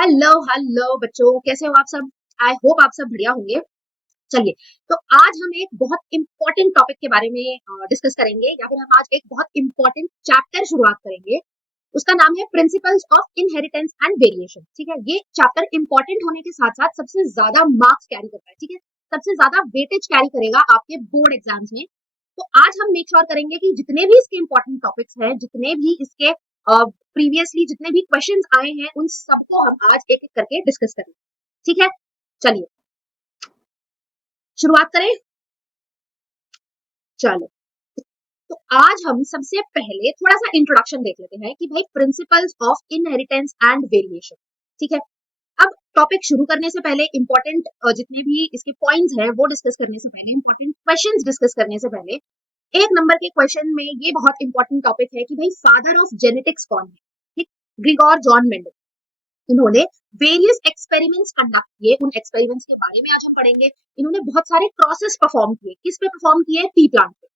Hello hello बच्चों, कैसे हो आप सब। आई होप आप सब बढ़िया होंगे। चलिए, तो आज हम एक बहुत इंपॉर्टेंट टॉपिक के बारे में डिस्कस करेंगे, या फिर हम आज एक बहुत इंपॉर्टेंट चैप्टर शुरुआत करेंगे। उसका नाम है principles of inheritance and variation. ठीक है, ये चैप्टर इंपॉर्टेंट होने के साथ साथ सबसे ज्यादा मार्क्स कैरी करता है। ठीक है, सबसे ज्यादा वेटेज कैरी करेगा आपके बोर्ड एग्जाम्स में। तो आज हम मेक श्योर करेंगे कि जितने भी इसके इंपॉर्टेंट टॉपिक्स हैं, जितने भी इसके प्रीवियसली जितने भी क्वेश्चंस आए हैं, उन सबको हम आज एक एक करके डिस्कस करेंगे। ठीक है, चलिए शुरुआत करें। चलो, तो आज हम सबसे पहले थोड़ा सा इंट्रोडक्शन देख लेते हैं कि भाई principles of inheritance and variation. ठीक है, अब टॉपिक शुरू करने से पहले इंपॉर्टेंट जितने भी इसके पॉइंट्स हैं वो डिस्कस करने से पहले, इंपॉर्टेंट क्वेश्चंस डिस्कस करने से पहले, एक नंबर के क्वेश्चन में ये बहुत इंपॉर्टेंट टॉपिक है कि भाई फादर ऑफ जेनेटिक्स कौन है। ठीक, ग्रिगोर जॉन मेंडल। इन्होंने वेरियस एक्सपेरिमेंट्स कंडक्ट किए, उन एक्सपेरिमेंट्स के बारे में आज हम पढ़ेंगे। इन्होंने बहुत सारे क्रॉसेस परफॉर्म किए। किस पे परफॉर्म किए? पी प्लांट पे।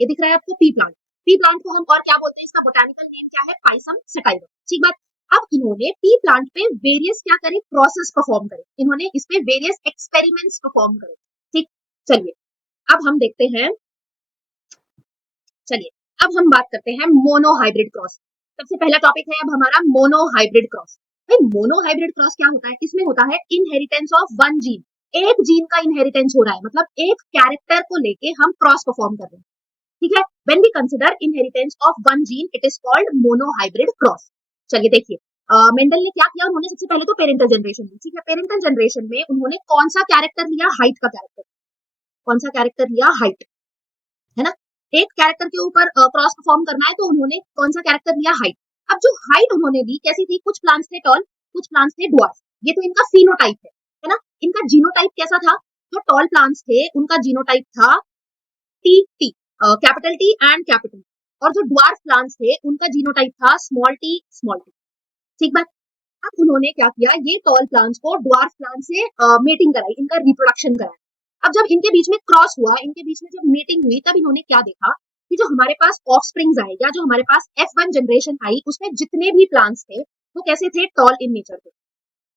ये दिख रहा है आपको, पी प्लांट। पी प्लांट को हम और क्या बोलते हैं? इसका बोटानिकल नेम क्या है? Pisum sativum. ठीक बात। अब इन्होंने पी प्लांट पे वेरियस क्या करे? क्रॉसेस परफॉर्म करे। इन्होंने इस पे वेरियस एक्सपेरिमेंट्स परफॉर्म करे। ठीक, चलिए अब हम देखते हैं। चलिए अब हम बात करते हैं मोनो हाइब्रिड क्रॉस। सबसे पहला टॉपिक है अब हमारा मोनो हाइब्रिड क्रॉस। भाई मोनो हाइब्रिड क्रॉस क्या होता है? इसमें होता है इनहेरिटेंस ऑफ वन जीन। एक जीन का इनहेरिटेंस हो रहा है, मतलब एक कैरेक्टर को लेके हम क्रॉस परफॉर्म कर रहे हैं। ठीक है, when we consider inheritance of one gene it is called monohybrid cross. चलिए देखिए, मेंडल ने क्या किया? उन्होंने सबसे पहले तो पेरेंटल जनरेशन ली। ठीक है, पेरेंटल जनरेशन में उन्होंने कौन सा कैरेक्टर लिया? हाइट का कैरेक्टर। कौन सा कैरेक्टर लिया? हाइट, है ना। एक कैरेक्टर के ऊपर क्रॉस परफॉर्म करना है तो उन्होंने कौन सा कैरेक्टर लिया? हाइट। अब जो हाइट उन्होंने ली कैसी थी? कुछ प्लांट्स थे टॉल, कुछ प्लांट्स थे ड्वार्फ। ये तो इनका फिनोटाइप है ना। इनका जीनोटाइप कैसा था? जो टॉल प्लांट्स थे उनका जीनोटाइप था T T, capital T and capital. और जो ड्वार्फ प्लांट्स थे उनका जीनोटाइप था स्मॉल टी स्मॉल टी। ठीक बात। अब उन्होंने क्या किया? ये टॉल प्लांट्स को ड्वार्फ प्लांट से मेटिंग कराई, इनका रिप्रोडक्शन कराया। अब जब इनके बीच में क्रॉस हुआ, इनके बीच में जब मीटिंग हुई, तब इन्होंने क्या देखा कि जो हमारे पास ऑफस्प्रिंग्स आए, या जो हमारे पास F1 जनरेशन आई, उसमें जितने भी प्लांट्स थे वो कैसे थे? टॉल इन नेचर थे।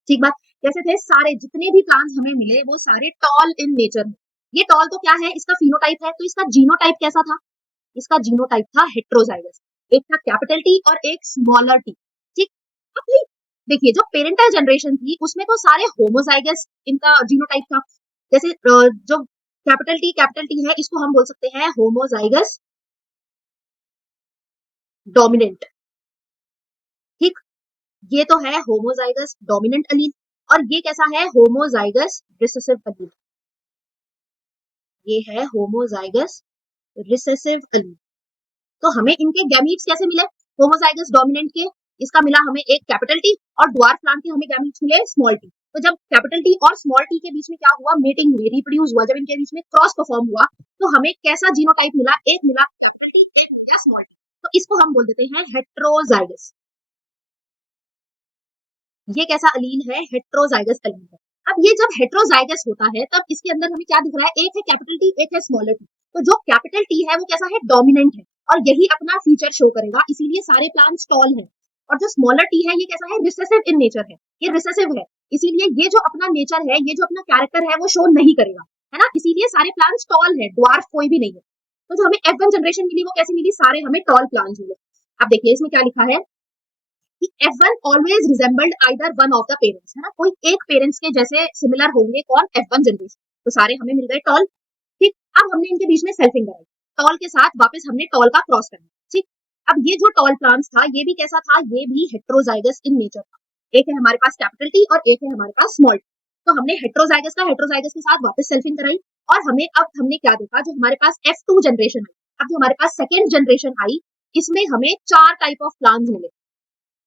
ठीक बात। कैसे थे? सारे जितने भी प्लांट्स हमें मिले वो सारे टॉल इन नेचर है। ये टॉल तो क्या है? इसका फिनोटाइप है। तो इसका जीनोटाइप कैसा था? इसका जीनोटाइप था हेट्रोजाइगस। एक था कैपिटल टी और एक स्मॉलर टी। ठीक, अब देखिए जो पेरेंटल जनरेशन थी उसमें तो सारे होमोजाइगस इनका जीनोटाइप था। जैसे जो कैपिटल टी है इसको हम बोल सकते हैं होमोजाइगस डोमिनेंट। ठीक, ये तो है होमोजाइगस डोमिनेंट अलील। और ये कैसा है? होमोजाइगस रिसेसिव अलील। ये है होमोजाइगस रिसेसिव अलील। तो हमें इनके गैमीट्स कैसे मिले? होमोजाइगस डोमिनेंट के इसका मिला हमें एक कैपिटल टी, और ड्वार्फ प्लांट के हमें गैमीट्स मिले स्मॉल टी। तो जब कैपिटल टी और स्मॉल टी के बीच में क्या हुआ? मीटिंग हुई, रिप्रोड्यूस हुआ, जब इनके बीच में क्रॉस परफॉर्म हुआ तो हमें कैसा जीनोटाइप मिला? एक मिला कैपिटल टी, एक मिला स्मॉल टी। तो इसको हम बोल देते हैं हेट्रोजाइगस। ये कैसा अलील है? हेट्रोजाइगस अलील है। अब ये जब हेट्रोजाइगस होता है तब इसके अंदर हमें क्या दिख रहा है? एक है कैपिटल टी, एक है स्मॉलर टी। तो जो कैपिटल टी है वो कैसा है? डोमिनेंट है, और यही अपना फीचर शो करेगा, इसीलिए सारे प्लांट्स टॉल हैं। और जो स्मॉलर टी है ये कैसा है? रिसेसिव इन नेचर है, ये रिसेसिव है, इसीलिए ये जो अपना नेचर है, ये जो अपना कैरेक्टर है वो शो नहीं करेगा, है ना। इसीलिए सारे प्लांट्स टॉल है, ड्वार्फ कोई भी नहीं है। तो जो हमें F1 जनरेशन मिली वो कैसी मिली? सारे हमें टॉल प्लांट्स मिले। अब देखिए इसमें क्या लिखा है कि F1 always resembled either one of the parents, है ना। कोई एक पेरेंट्स के जैसे सिमिलर होंगे। कौन? F1 generation. तो सारे हमें मिल गए टॉल। ठीक, अब हमने इनके बीच में सेल्फिंग कराई, टॉल के साथ वापस हमने टॉल का क्रॉस करना। ठीक, अब ये जो टॉल प्लांट्स था ये भी कैसा था? ये भी हेट्रोजाइगस इन नेचर था। एक है हमारे पास कैपिटल टी और एक है हमारे पास स्मॉल टी। तो हमने हेट्रोजाइगस के साथ वापस सेल्फिंग कराई, और अब हमने क्या देखा? जो हमारे पास F2 जनरेशन आई, अब जो हमारे पास सेकेंड जनरेशन आई, इसमें हमें 4 टाइप ऑफ प्लांट्स मिले,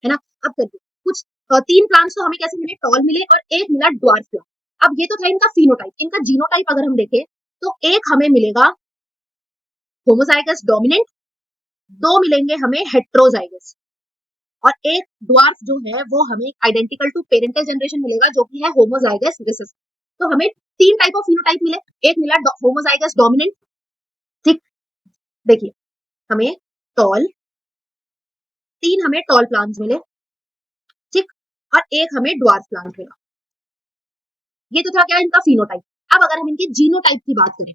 है ना। अब करिए कुछ 3 प्लांट्स तो हमें कैसे मिले? टॉल मिले, और एक मिला ड्वार्फ प्लांट। अब ये तो था इनका फिनोटाइप। इनका जीनोटाइप अगर हम देखें तो एक हमें मिलेगा होमोजाइगस डोमिनेंट, 2 मिलेंगे हमें हेट्रोजाइगस, और एक ड्वार्फ जो है वो हमें आइडेंटिकल टू पेरेंटल जनरेशन मिलेगा जो कि है होमोजाइगस रिसेसिव। तो हमें 3 टाइप ऑफ फिनोटाइप मिले, एक मिला होमोजाइगस डोमिनेंट। ठीक, देखिए हमें टॉल, 3 हमें टॉल प्लांट्स मिले। ठीक, और एक हमें ड्वार्फ प्लांट मिला। ये तो था क्या इनका फिनोटाइप। अब अगर हम इनके जीनोटाइप की बात करें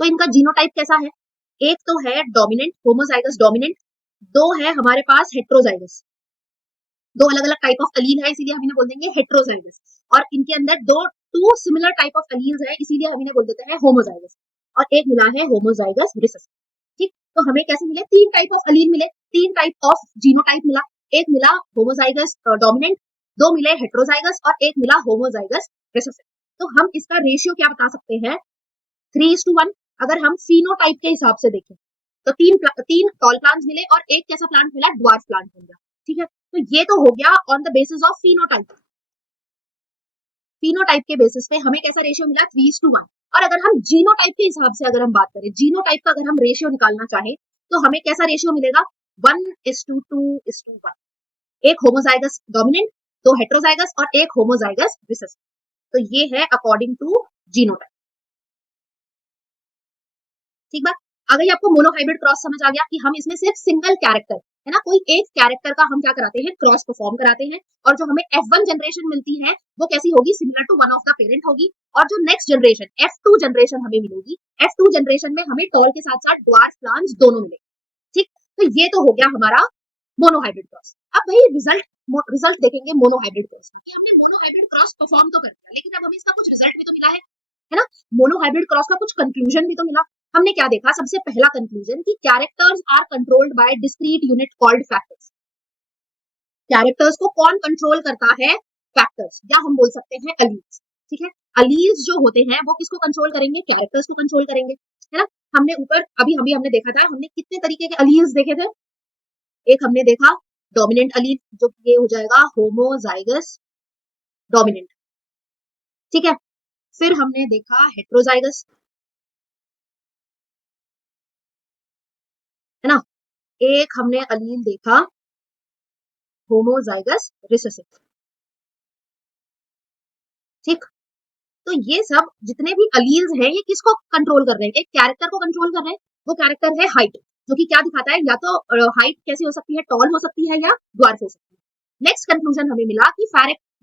तो इनका जीनोटाइप कैसा है? एक तो है डोमिनेंट होमोजाइगस डोमिनेंट, दो है हमारे पास हेट्रोजाइगस, दो अलग अलग टाइप ऑफ अलील है इसीलिए हम इन्हें बोल देंगे हेट्रोजाइगस, और इनके अंदर दो two similar type of alleles है इसीलिए हम इन्हें बोल देते हैं होमोजाइगस, और एक मिला है होमोजाइगस रिसेसिव। ठीक, तो हमें कैसे मिले? तीन टाइप ऑफ अलील मिले, तीन टाइप ऑफ जीनोटाइप मिला, एक मिला होमोजाइगस डोमिनेंट, दो मिले हेट्रोजाइगस और एक मिला होमोजाइगस रिसेसिव। तो हम इसका रेशियो क्या बता सकते हैं? 3:1। अगर हम फिनोटाइप के हिसाब से देखें तो तीन टॉल प्लांट्स मिले और एक कैसा प्लांट मिला? ड्वार्फ प्लांट मिल गया। ठीक है, तो ये तो हो गया on the basis of phenotype. Phenotype के बेसिस पे हमें कैसा रेशियो मिला? 3:1। और अगर हम जीनोटाइप के हिसाब से अगर हम बात करें, जीनोटाइप का अगर हम रेशियो निकालना चाहें तो हमें कैसा रेशियो मिलेगा? 1:2:1। एक होमोजाइगस डोमिनेंट, दो हेट्रोजाइगस और एक होमोजाइगस रिसेसिव। तो ये है अकॉर्डिंग टू जीनोटाइप। ठीक बात। अगर ये आपको मोनोहाइब्रिड क्रॉस समझ आ गया कि हम इसमें सिर्फ सिंगल कैरेक्टर है ना, कोई एक कैरेक्टर का हम क्या कराते हैं? क्रॉस परफॉर्म कराते हैं, और जो हमें F1 जनरेशन मिलती है वो कैसी होगी? Similar to one of the parent होगी, और जो नेक्स्ट जनरेशन F2 जनरेशन हमें मिलेगी, F2 जनरेशन में हमें टॉल के साथ साथ ड्वार्फ प्लांट्स दोनों मिलेंगे। ठीक, तो ये तो हो गया हमारा मोनोहाइब्रिड क्रॉस। अब भाई रिजल्ट देखेंगे मोनोहाइब्रिड क्रॉस का, कि हमने मोनोहाइब्रिड क्रॉस परफॉर्म तो कर दिया, लेकिन अब हमें इसका कुछ रिजल्ट भी तो मिला है ना? मोनोहाइब्रिड क्रॉस का कुछ कंक्लूजन भी तो मिला। हमने क्या देखा? सबसे पहला कंक्लूजन कि characters are controlled by discrete unit called factors. Characters को कौन कंट्रोल करता है? फैक्टर्स, या हम बोल सकते हैं अलील्स। ठीक है, अलील्स जो होते हैं वो किसको कंट्रोल करेंगे? कैरेक्टर्स को कंट्रोल करेंगे, है ना? हमने ऊपर अभी हमने देखा था, हमने कितने तरीके के अलील्स देखे थे? एक हमने देखा डोमिनेंट अलील, जो ये हो जाएगा होमोजाइगस डोमिनेंट। ठीक है, फिर हमने देखा हेट्रोजाइगस, है ना? एक हमने अलील देखा होमोजाइगस रिसेसिव। ठीक, तो ये सब जितने भी अलील्स हैं ये किसको कंट्रोल कर रहे हैं? एक कैरेक्टर को कंट्रोल कर रहे हैं। वो कैरेक्टर है हाइट, जो कि क्या दिखाता है? या तो हाइट कैसी हो सकती है? टॉल हो सकती है या ड्वार्फ हो सकती है। नेक्स्ट कंक्लूजन हमें मिला कि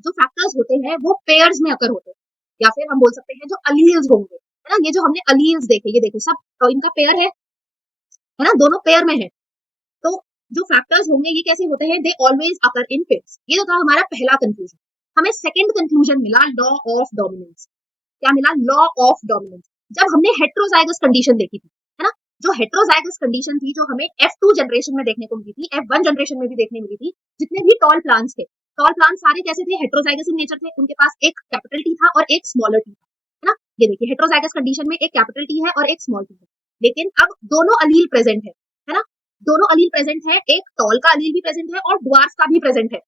जो फैक्टर्स होते हैं वो पेयर्स में अकर होते हैं, या फिर हम बोल सकते हैं जो अलील्स होंगे, है ना? ये जो हमने अलील्स देखे, ये देखो सब इनका पेयर है ना? दोनों पेयर में है। तो जो फैक्टर्स होंगे ये कैसे होते हैं? They always occur in pairs. ये तो था हमारा पहला कंक्लूजन। हमें सेकंड कंक्लूजन मिला लॉ ऑफ डोमिनेंस। क्या मिला? Law of dominance. जब हमने हेट्रोजाइगस कंडीशन देखी थी, है ना? जो हेट्रोजाइगस कंडीशन थी, जो हमें F2 जनरेशन में देखने को मिली थी, F1 जनरेशन में भी देखने मिली थी, जितने भी टॉल प्लांट्स थे, टॉल प्लांट्स सारे कैसे थे? हेट्रोजाइगस इन नेचर थे। उनके पास एक कैपिटल टी था और एक स्मॉलर टी था, है ना? ये देखिए हेट्रोजाइगस कंडीशन में एक कैपिटल टी है और एक स्मॉल टी है, लेकिन अब दोनों अलील प्रेजेंट है ना? दोनों अलील प्रेजेंट है, एक टॉल का अलील भी प्रेजेंट है और ड्वार्फ का भी प्रेजेंट है,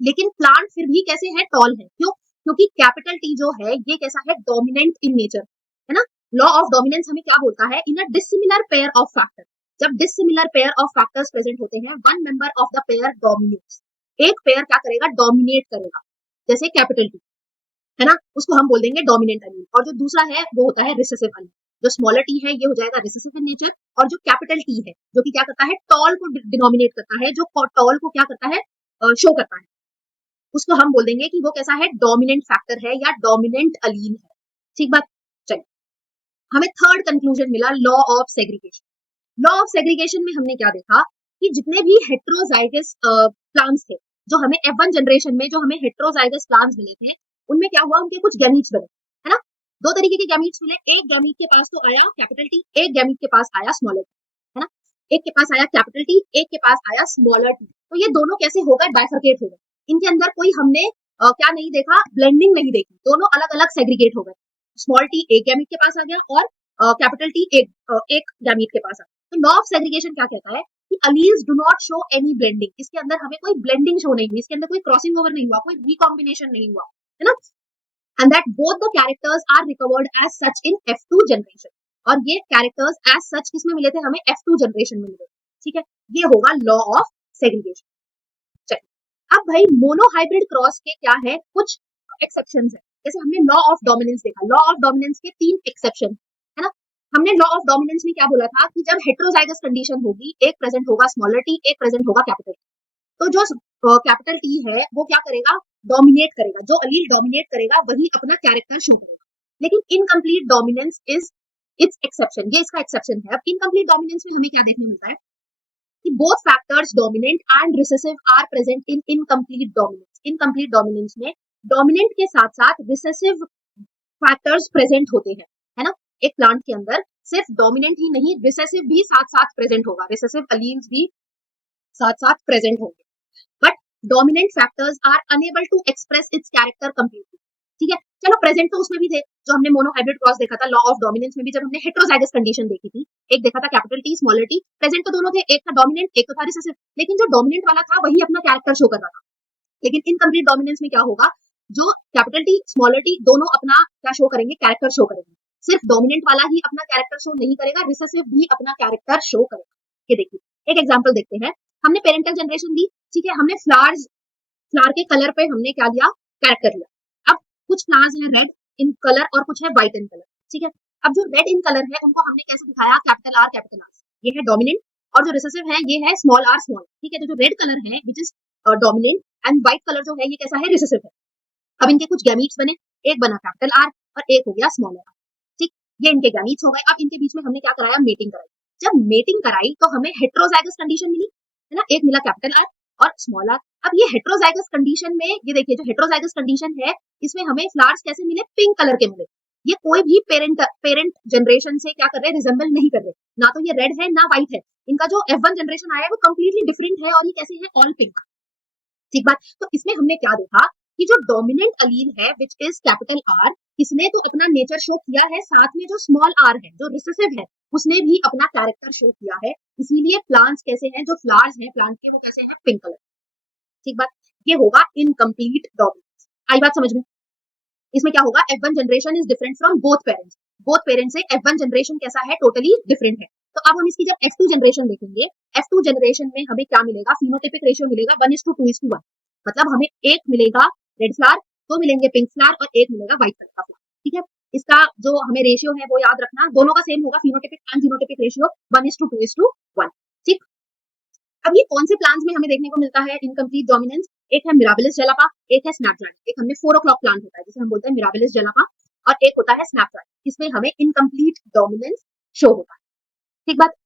लेकिन प्लांट फिर भी कैसे है? टॉल है। क्यों? क्योंकि कैपिटल टी जो है ये कैसा है? डोमिनेंट इन नेचर, है ना? लॉ ऑफ डोमिनेंस हमें क्या बोलता है? इन अ डिसिमिलर पेयर ऑफ फैक्टर, जब dissimilar pair of factors present होते हैं, one member of the pair dominates. एक पेयर क्या करेगा? डोमिनेट करेगा। जैसे कैपिटल टी, है ना? उसको हम बोल देंगे डोमिनेंट अलील, और जो दूसरा है वो होता है रिसेसिव अलील। जो स्मॉलर टी है ये हो जाएगा रिसेसिव इन नेचर, और जो कैपिटल टी है जो कि क्या करता है? टॉल को डिनोमिनेट करता है, जो टॉल को क्या करता है? शो करता है, उसको हम बोल देंगे कि वो कैसा है? डोमिनेंट फैक्टर है या डोमिनेंट अलील है। ठीक बात। चलिए, हमें थर्ड कंक्लूजन मिला law of segregation. Law of segregation में हमने क्या देखा कि जितने भी हेट्रोजाइगस प्लांट्स थे, जो हमें F1 जनरेशन में जो हमें हेट्रोजाइगस प्लांट्स मिले थे, उनमें क्या हुआ? उनके कुछ गैमीट्स बने, है ना? दो तरीके के गैमीट्स मिले। एक गैमीट के पास तो आया कैपिटल टी, एक गैमीट के पास आया स्मॉलर टी, है ना? एक के पास आया कैपिटल टी, एक के पास आया स्मॉलर टी। तो ये दोनों कैसे हो गए? बाइफरकेट हो गए। इनके अंदर कोई हमने क्या नहीं देखा? ब्लेंडिंग नहीं देखी। दोनों अलग अलग सेग्रीगेट हो गए। स्मॉल टी एक गैमीट के पास आ गया और कैपिटल टी एक गैमीट के पास आ गया। तो लॉ ऑफ सेग्रीगेशन क्या कहता है कि alleles do not show any blending. इसके अंदर हमें कोई ब्लेंडिंग शो नहीं हुई, इसके अंदर कोई क्रॉसिंग ओवर नहीं हुआ, कोई रिकॉम्बिनेशन नहीं हुआ, है ना? And that both the characters are recovered as such in F2 generation. और ये कैरेक्टर्स एज सच किसमें मिले थे? हमें F2 जनरेशन में मिले। ठीक है, ये होगा लॉ ऑफ सेग्रीगेशन। चलिए, अब भाई मोनोहाइब्रिड क्रॉस के क्या है? कुछ एक्सेप्शंस है। जैसे हमने लॉ ऑफ डोमिनेंस देखा, लॉ ऑफ डोमिनेंस के 3 एक्सेप्शन, है ना? हमने लॉ ऑफ डोमिनेंस में क्या बोला था कि जब हेट्रोजाइगस कंडीशन होगी, एक प्रेजेंट होगा स्मॉलर टी, एक प्रेजेंट होगा कैपिटल टी। तो जो कैपिटल टी है वो क्या करेगा, डोमिनेट करेगा, जो अलील डोमिनेट करेगा वही अपना कैरेक्टर शो करेगा। लेकिन incomplete dominance is it's exception, ये इसका एक्सेप्शन है। अब इनकम्प्लीट डोमिनेंस में हमें क्या देखने मिलता है कि both factors dominant and recessive are present in incomplete dominance. Incomplete dominance में डोमिनेंट के साथ साथ रिसेसिव फैक्टर्स प्रेजेंट होते हैं, है ना। एक प्लांट के अंदर सिर्फ डोमिनेंट ही नहीं, रिसेसिव भी साथ साथ प्रेजेंट होगा, रिसेसिव अलील्स भी साथ साथ प्रेजेंट होंगे। But dominant factors are unable to express its character completely. ठीक है, चलो प्रेजेंट तो उसमें भी थे, जो हमने मोनोहाइब्रिड क्रॉस देखा था, लॉ ऑफ डोमिनेंस में भी जब हमने हेटेरोजाइगस कंडीशन देखी थी, एक देखा था capital T smaller T, present तो दोनों थे, एक था डोमिनेंट एक तो था रिसेसिव, लेकिन जो डोमिनेंट वाला था वही अपना कैरेक्टर शो कर रहा था। लेकिन इनकम्प्लीट डोमिनेंस में क्या होगा, जो कैपिटल टी स्मॉलर टी दोनों अपना क्या शो करेंगे, कैरेक्टर शो करेंगे। सिर्फ डोमिनेंट वाला ही अपना कैरेक्टर शो नहीं करेगा, रिसेसिव भी अपना कैरेक्टर शो करेगा। ये देखिए एक एग्जांपल देखते हैं। हमने पेरेंटल जनरेशन दी, ठीक है, हमने फ्लावर के कलर पे हमने क्या लिया, कैरेक्टर लिया। अब कुछ फ्लावर्स हैं रेड इन कलर और कुछ है व्हाइट इन कलर, ठीक है। अब जो रेड इन कलर है उनको हमने कैसे दिखाया, कैपिटल आर कैपिटल आर, ये है डोमिनेंट, और जो रिसेसिव है ये है स्मॉल आर स्मॉल, ठीक है। तो जो रेड कलर है which is dominant and white colour जो है ये कैसा है, रिसेसिव है। अब इनके कुछ गैमीट्स बने, एक बना कैपिटल आर और एक हो गया स्मॉल आर, ठीक। ये इनके गैमीट्स हो गए। अब इनके बीच में हमने क्या कराया, मेटिंग कराई। जब मेटिंग कराई तो हमें हेटेरोजाइगस कंडीशन मिली, है ना, एक मिला कैपिटल आर और स्मॉल आर। अब ये हेटेरोजाइगस कंडीशन में ये देखिए, जो हेटेरोजाइगस कंडीशन है इसमें हमें फ्लावर्स कैसे मिले, पिंक कलर के मिले। ये कोई भी पेरेंट जनरेशन से क्या कर रहे हैं, रिजेंबल नहीं कर रहे, ना तो ये रेड है ना व्हाइट है। इनका जो F1 जनरेशन आया है वो कंप्लीटली डिफरेंट है और ये कैसे है, ऑल पिंक, ठीक बात। तो इसमें हमने क्या देखा कि जो डोमिनेंट अलील है विच इज कैपिटल आर, इसने तो अपना नेचर शो किया है, साथ में जो स्मॉल आर है जो रिसेसिव है उसने भी अपना कैरेक्टर शो किया है। इसीलिए प्लांट्स कैसे हैं, जो फ्लावर्स हैं प्लांट के वो कैसे हैं, पिंक कलर, ठीक बात। ये होगा इनकम्प्लीट डोमिनेंस। आई बात समझ में। इसमें क्या होगा, F1 generation is different from both parents से F1 जनरेशन कैसा है, टोटली डिफरेंट है। तो अब हम इसकी जब F2 जनरेशन देखेंगे, F2 जनरेशन में हमें क्या मिलेगा, फिनोटिपिक रेशियो मिलेगा 1:2:1, मतलब हमें एक मिलेगा रेड फ्लावर, दो मिलेंगे पिंक फ्लावर और एक मिलेगा व्हाइट कलर का फ्लावर, ठीक है। इसका जो हमें रेशियो है वो याद रखना, दोनों का सेम होगा, फिनोटिपिक एंड जीनोटिपिक रेशियो 1:2:1, ठीक। अब ये कौन से प्लांट्स में हमें देखने को मिलता है इनकम्प्लीट डोमिनेंस, एक है मिराबिलिस जलापा, एक है स्नैपड्रैगन। एक हमने 4 o'clock प्लांट होता है जिसे हम बोलते हैं मिराबिलिस जलापा, और एक होता है स्नैपड्रैगन, इसमें हमें इनकम्प्लीट डोमिनेंस शो होता है, ठीक बात।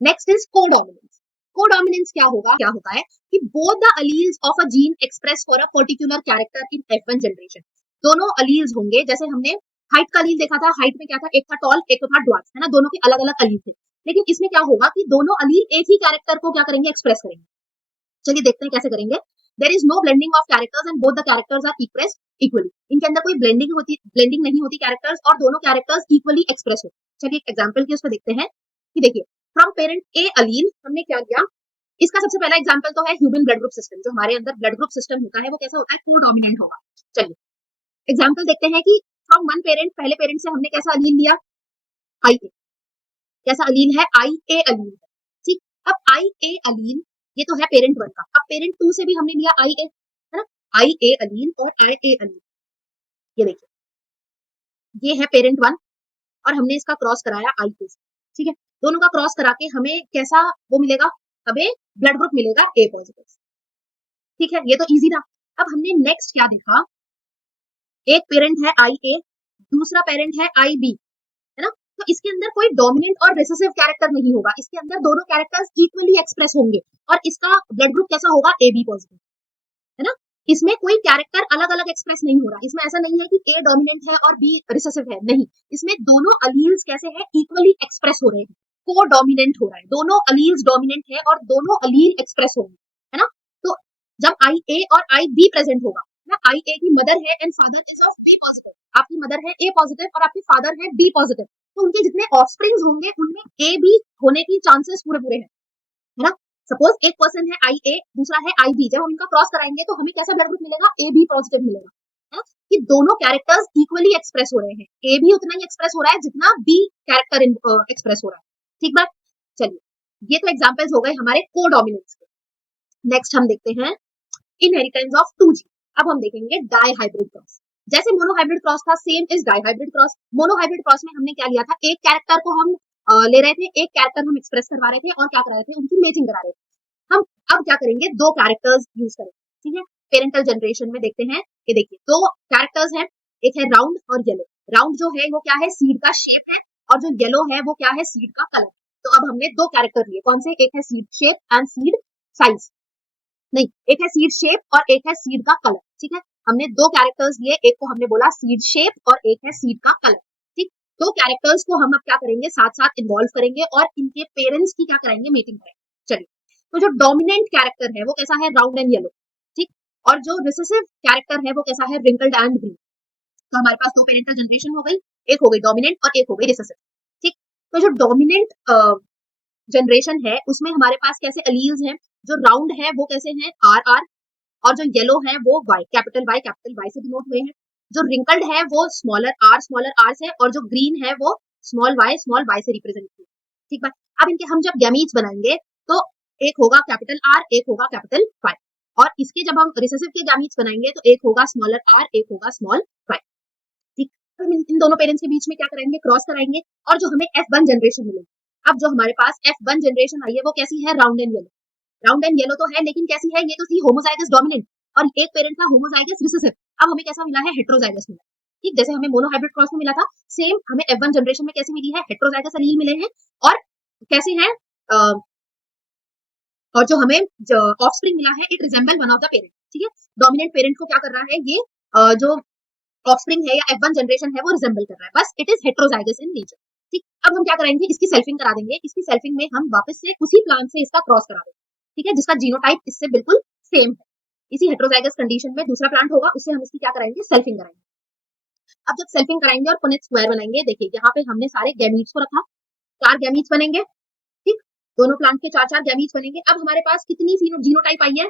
Next is codominance. कोडोमिनेंस क्या होता है कि both the alleles of a gene express for a particular character in F1 generation. दोनों अलील्स होंगे, जैसे हमने हाइट का अलील देखा था, हाइट में क्या था, एक था टॉल एक तो था ड्वार्फ, है ना, दोनों के अलग अलग अलील थे। लेकिन इसमें क्या होगा कि दोनों अलील एक ही कैरेक्टर को क्या करेंगे, एक्सप्रेस करेंगे। चलिए देखते हैं कैसे करेंगे। There is no blending of characters and both the characters are expressed equally. इनके अंदर कोई ब्लेंडिंग नहीं होती कैरेक्टर्स, और दोनों कैरेक्टर्स इक्वली एक्सप्रेस होते। चलिए एक एग्जांपल की उस पर देखते हैं कि देखिए, फ्रॉम पेरेंट ए अलील हमने क्या किया। इसका सबसे पहला एग्जांपल तो है ह्यूमन ब्लड ग्रुप सिस्टम। जो हमारे अंदर ब्लड ग्रुप सिस्टम होता है वो कैसा होता है, कोडोमिनेंट होगा। चलिए एग्जांपल देखते हैं कि फ्रॉम वन पेरेंट, पहले पेरेंट से हमने कैसा अलील लिया, आई ए, कैसा अलील है, आई ए अलील है, ठीक। अब आई ए अलील ये तो है पेरेंट वन का। अब पेरेंट टू से भी हमने लिया आई ए, है ना, आई ए अलील और आई ए अलील। ये देखिए ये है पेरेंट वन और हमने इसका क्रॉस कराया आई ए से, ठीक है। दोनों का क्रॉस करा के हमें कैसा वो मिलेगा, हमें ब्लड ग्रुप मिलेगा ए पॉजिटिव, ठीक है। ये तो इजी था। अब हमने नेक्स्ट क्या देखा, एक पेरेंट है आई ए, दूसरा पेरेंट है आई बी, है ना। तो इसके अंदर कोई डोमिनेंट और रिसेसिव कैरेक्टर नहीं होगा, इसके अंदर दोनों कैरेक्टर्स इक्वली एक्सप्रेस होंगे, और इसका ब्लड ग्रुप कैसा होगा, ए बी पॉजिटिव, है ना। इसमें कोई कैरेक्टर अलग अलग एक्सप्रेस नहीं हो रहा, इसमें ऐसा नहीं है कि ए डोमिनेंट है और बी रिसेसिव है, नहीं, इसमें दोनों अलील्स कैसे हैं, इक्वली एक्सप्रेस हो रहे हैं, को डोमिनेंट हो रहा है, दोनों अलील्स डोमिनेंट है और दोनों अलील एक्सप्रेस होंगे, है ना। तो जब आई ए और आई बी प्रेजेंट होगा ना, आई ए की मदर है and father is of B positive, आपकी मदर है ए पॉजिटिव और आपके फादर है बी पॉजिटिव, तो उनके जितने ऑफस्प्रिंग्स होंगे उनमें ए बी होने की चांसेस पूरे पूरे हैं, है ना। सपोज एक पर्सन है आई ए, दूसरा है आई बी, जब हम इनका क्रॉस कराएंगे तो हमें कैसा ब्लड ग्रुप मिलेगा, ए बी पॉजिटिव मिलेगा, है ना। कि दोनों कैरेक्टर्स इक्वली एक्सप्रेस हो रहे हैं, ए भी उतना ही एक्सप्रेस हो रहा है जितना बी कैरेक्टर एक्सप्रेस हो रहा है, ठीक बात। चलिए ये तो एग्जांपल्स हो गए हमारे कोडोमिनेंस के। नेक्स्ट हम देखते हैं इनहेरिटेंस ऑफ 2G। अब हम देखेंगे डाइहाइब्रिड क्रॉस। जैसे मोनोहाइब्रिड क्रॉस था, same is dihybrid cross. Monohybrid cross में हमने क्या लिया था, एक कैरेक्टर को हम ले रहे थे, एक कैरेक्टर हम एक्सप्रेस करवा रहे थे और क्या करा रहे थे, उनकी मैचिंग करा रहे थे। हम अब क्या करेंगे, दो कैरेक्टर्स यूज करेंगे, ठीक है। पेरेंटल जनरेशन में देखते हैं कि देखिए दो कैरेक्टर्स हैं, एक है राउंड और येलो। राउंड जो है वो क्या है, सीड का शेप है, और जो येलो है वो क्या है, सीड का कलर। तो अब हमने दो कैरेक्टर लिए, कौन से, एक है seed shape and seed size, नहीं, एक है सीड शेप और एक है सीड का कलर, ठीक है। हमने दो कैरेक्टर्स लिए, एक को हमने बोला सीड शेप और एक है सीड का कलर, ठीक। दो कैरेक्टर्स को हम अब क्या करेंगे, साथ साथ इन्वॉल्व करेंगे और इनके पेरेंट्स की क्या कराएंगे, मीटिंग करेंगे। चलिए, तो जो डोमिनेंट कैरेक्टर है वो कैसा है, राउंड एंड येलो, ठीक। और जो रिसेसिव कैरेक्टर है वो कैसा है, रिंकल्ड एंड ग्रीन। तो हमारे पास दो पेरेंटल जनरेशन हो गई, एक हो गई डोमिनेंट और एक हो गई रिसेसिव, ठीक। तो जो डोमिनेंट जनरेशन है उसमें हमारे पास कैसे अलील्स हैं, जो राउंड है वो कैसे हैं, आर आर, और जो येलो है वो वाई कैपिटल वाई से डिनोट हुए हैं। जो रिंकल्ड है वो स्मॉलर आर से, और जो ग्रीन है वो स्मॉल वाई से रिप्रेजेंट किया, ठीक बात। अब इनके हम जब गैमीट्स बनाएंगे तो एक होगा कैपिटल आर, एक होगा कैपिटल वाई, और इसके जब हम रिसेसिव के गैमीट्स बनाएंगे तो एक होगा स्मॉलर आर, एक होगा स्मॉल वाई, ठीक। तो इन दोनों पेरेंट्स के बीच में क्या कराएंगे, क्रॉस कराएंगे, और जो हमें F1 जनरेशन मिलेगी। अब जो हमारे पास F1 जनरेशन आई है वो कैसी है, round and yellow. Round and yellow तो है, लेकिन कैसी है, ये तो थी होमोजाइगस डोमिनेंट और एक पेरेंट था होमोजाइगस रिसेसिव। अब हमें कैसा मिला है, हेट्रोजाइगस मिला, ठीक। जैसे हमें मोनोहाइब्रिड क्रॉस में मिला था, सेम हमें F1 जनरेशन में कैसे मिली है, हेट्रोजाइगस एलील मिले हैं, और कैसे हैं, और जो हमें ऑफस्प्रिंग मिला है, it resemble one of the parent, ठीक है। डोमिनेंट पेरेंट को क्या कर रहा है, ये जो ऑफस्प्रिंग है या F1 जनरेशन है वो रिजेंबल कर रहा है, बस it is heterozygous in nature, ठीक। अब हम क्या कराएंगे, इसकी सेल्फिंग करा देंगे, इसकी सेल्फिंग में हम वापस से उसी प्लांट से इसका क्रॉस करा देंगे, ठीक है, जिसका जीनोटाइप इससे बिल्कुल सेम है। इसी हेट्रोजाइगस कंडीशन में दूसरा प्लांट होगा, उससे हम इसकी क्या कराएंगे, सेल्फिंग कराएंगे। अब जब सेल्फिंग कराएंगे और पुनेट स्क्वायर बनाएंगे, देखिए यहाँ पे हमने सारे गैमीट्स को रखा, चार गैमीट्स बनेंगे, ठीक। दोनों प्लांट के चार चार गैमीट्स बनेंगे। अब हमारे पास कितनी जीनोटाइप आई है,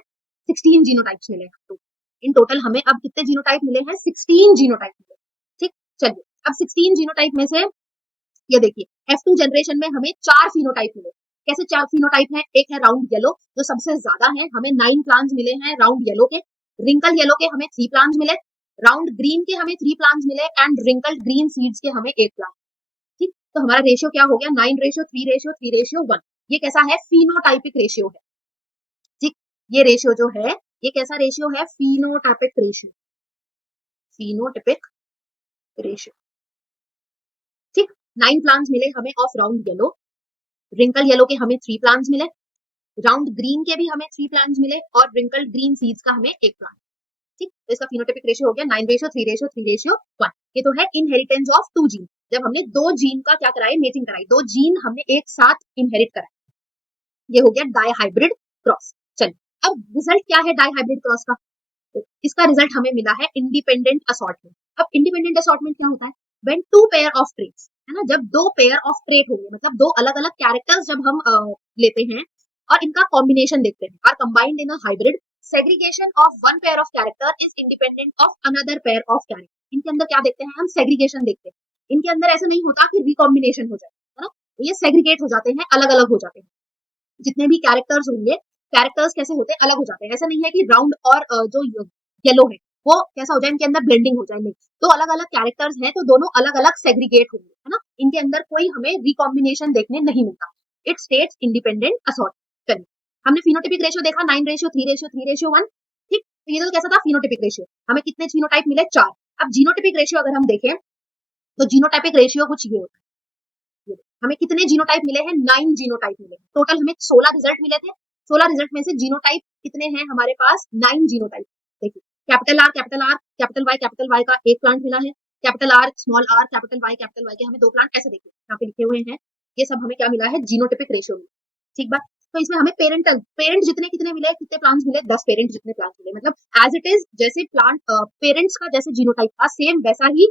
16 जीनोटाइप्स मिले हैं। तो इन टोटल हमें अब कितने जीनोटाइप मिले हैं, 16 जीनोटाइप मिले, ठीक। चलिए, अब 16 जीनोटाइप में से ये देखिए F2 जनरेशन में हमें चार फिनोटाइप मिले। कैसे चार फिनोटाइप हैं, एक है राउंड येलो जो सबसे ज्यादा है, हमें 9 प्लांट्स मिले हैं राउंड येलो के। रिंकल येलो के हमें 3 प्लांट्स मिले, राउंड ग्रीन के हमें 3 प्लांट्स मिले, एंड रिंकल ग्रीन सीड्स के हमें 1 प्लांट, ठीक। तो हमारा रेशियो क्या हो गया, 9:3:3:1। ये कैसा है, फिनोटाइपिक रेशियो है, ठीक। ये रेशियो जो है ये कैसा रेशियो है, फिनोटाइपिक रेशियो, फिनोटाइपिक रेशियो, ठीक। 9 प्लांट्स मिले हमें of round yellow, wrinkle yellow के हमें 3 प्लांट्स मिले, राउंड ग्रीन के भी हमें 3 प्लांट्स मिले, और रिंकल ग्रीन सीड्स का हमें 1 प्लांट, ठीक। तो इसका फिनोटाइपिक रेशियो हो गया 9:3:3:1। ये तो है इनहेरिटेंस ऑफ 2 जीन, जब हमने 2 जीन का क्या कराया, मेटिंग कराई, 2 जीन हमने एक साथ इनहेरिट कराए, ये हो गया डाइहाइब्रिड क्रॉस। चलिए, अब रिजल्ट क्या है डाइहाइब्रिड क्रॉस का, तो इसका रिजल्ट हमें मिला है इंडिपेंडेंट असॉर्टमेंट। अब इंडिपेंडेंट असॉर्टमेंट क्या होता है, व्हेन 2 पेयर ऑफ ट्रेट्स, है ना, जब 2 पेयर ऑफ ट्रेट होंगे, मतलब 2 अलग अलग कैरेक्टर्स जब हम लेते हैं और इनका कॉम्बिनेशन देखते हैं, are combined in a hybrid, segregation of one pair of character is independent of another pair of character. इनके अंदर क्या देखते हैं हम, सेग्रीगेशन देखते हैं। इनके अंदर ऐसा नहीं होता कि रिकॉम्बिनेशन हो जाए, है ना, ये सेग्रीगेट हो जाते हैं, अलग अलग हो जाते हैं। जितने भी कैरेक्टर्स होंगे, कैरेक्टर्स कैसे होते हैं, अलग हो जाते हैं। ऐसा नहीं है कि राउंड और जो येलो है वो कैसा हो जाए, इनके अंदर ब्लेंडिंग हो जाए, नहीं। तो अलग अलग कैरेक्टर्स हैं तो दोनों अलग अलग सेग्रीगेट होंगे, है ना, इनके अंदर कोई हमें रिकॉम्बिनेशन देखने नहीं मिलता, इट स्टेट्स इंडिपेंडेंट असॉर्ट। चलिए, हमने फिनोटाइपिक रेशियो देखा 9:3:3:1, ठीक। तो ये तो कैसा था फिनोटाइपिक रेशियो, हमें कितने जीनोटाइप मिले, 4। अब जीनोटाइपिक रेशियो अगर हम देखें तो जीनोटाइपिक रेशियो कुछ ये होता है, हमें कितने जीनोटाइप मिले हैं, 9 जीनोटाइप मिले हैं टोटल, हमें 16 रिजल्ट मिले थे। 16 रिजल्ट में से जीनोटाइप कितने हैं हमारे पास, 9 जीनोटाइप। देखिए, कैपिटल आर कैपिटल वाई का 1 प्लांट मिला है, कैपिटल आर कैपिटल वाई के हमें 2 प्लांट, ऐसे देखिए यहाँ पे लिखे हुए हैं, ये सब हमें क्या मिला है, जीनोटाइपिक रेशियो मिला, ठीक बात। तो इसमें हमें पेरेंट जितने कितने मिले, कितने प्लांट्स मिले, 10 पेरेंट जितने प्लांट्स मिले, मतलब एज इट इज जैसे प्लांट पेरेंट्स का जैसे जीनोटाइप था सेम वैसा ही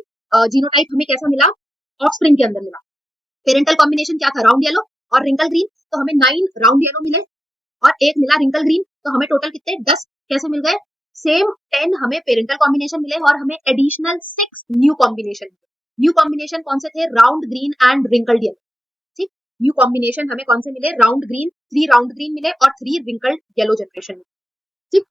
जीनोटाइप हमें कैसा मिला, ऑफस्प्रिंग के अंदर मिला। पेरेंटल कॉम्बिनेशन क्या था, राउंड येलो और रिंकल ग्रीन, तो हमें 9 राउंड येलो मिले और 1 मिला रिंकल ग्रीन, तो हमें टोटल कितने, 10 कैसे मिल गए, सेम 10 हमें पेरेंटल कॉम्बिनेशन मिले और हमें एडिशनल 6 न्यू कॉम्बिनेशन मिले। न्यू कॉम्बिनेशन कौन से थे, round green and wrinkled yellow, ठीक। न्यू कॉम्बिनेशन हमें कौन से मिले, राउंड ग्रीन, 3 राउंड ग्रीन मिले और 3 रिंकल्ड येलो जनरेशन मिले, ठीक।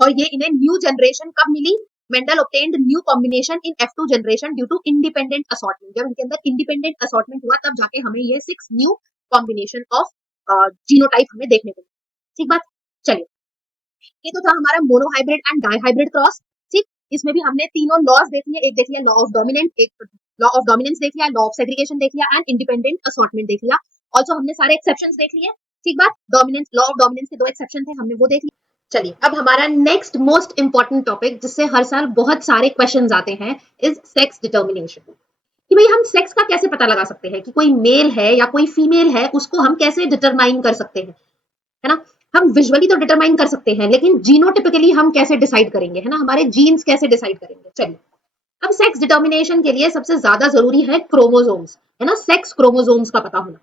और ये इन्हें न्यू जनरेशन कब मिली, Mendel obtained new combination in F2 generation due to independent assortment. जब इनके अंदर इंडिपेंडेंट असॉर्टमेंट हुआ तब जाके हमें ये 6 न्यू कॉम्बिनेशन ऑफ जीनोटाइप हमें देखने को मिले। ठीक बात। चलिए, ये तो था हमारा मोनोहाइब्रिड एंड डाइहाइब्रिड क्रॉस। ठीक, इसमें भी हमने तीनों लॉज देख लिए, एक देख लिया लॉ ऑफ डोमिनेंट, एक लॉ ऑफ डोमिनेंस देख लिया, लॉ ऑफ सेग्रीगेशन देख लिया एंड इंडिपेंडेंट असॉर्टमेंट देख लिया। ऑल्सो हमने सारे एक्सेप्शंस देख लिए। ठीक बात, डोमिनेंस, लॉ ऑफ डोमिनेंस के 2 एक्सेप्शन थे, हमने वो देख लिए। चलिए, अब हमारा नेक्स्ट मोस्ट इंपॉर्टेंट टॉपिक जिससे हर साल बहुत सारे क्वेश्चंस आते हैं इज सेक्स डिटर्मिनेशन। कि भाई हम सेक्स का कैसे पता लगा सकते हैं कि कोई मेल है या कोई फीमेल है, उसको हम कैसे डिटरमाइन कर सकते हैं, है ना। हम विजुअली तो डिटरमाइन कर सकते हैं, लेकिन जीनोटिपिकली हम कैसे डिसाइड करेंगे, है ना, हमारे जीन्स कैसे डिसाइड करेंगे। चलिए, अब सेक्स डिटर्मिनेशन के लिए सबसे ज्यादा जरूरी है क्रोमोसोम्स, है ना, सेक्स क्रोमोसोम्स का पता होना।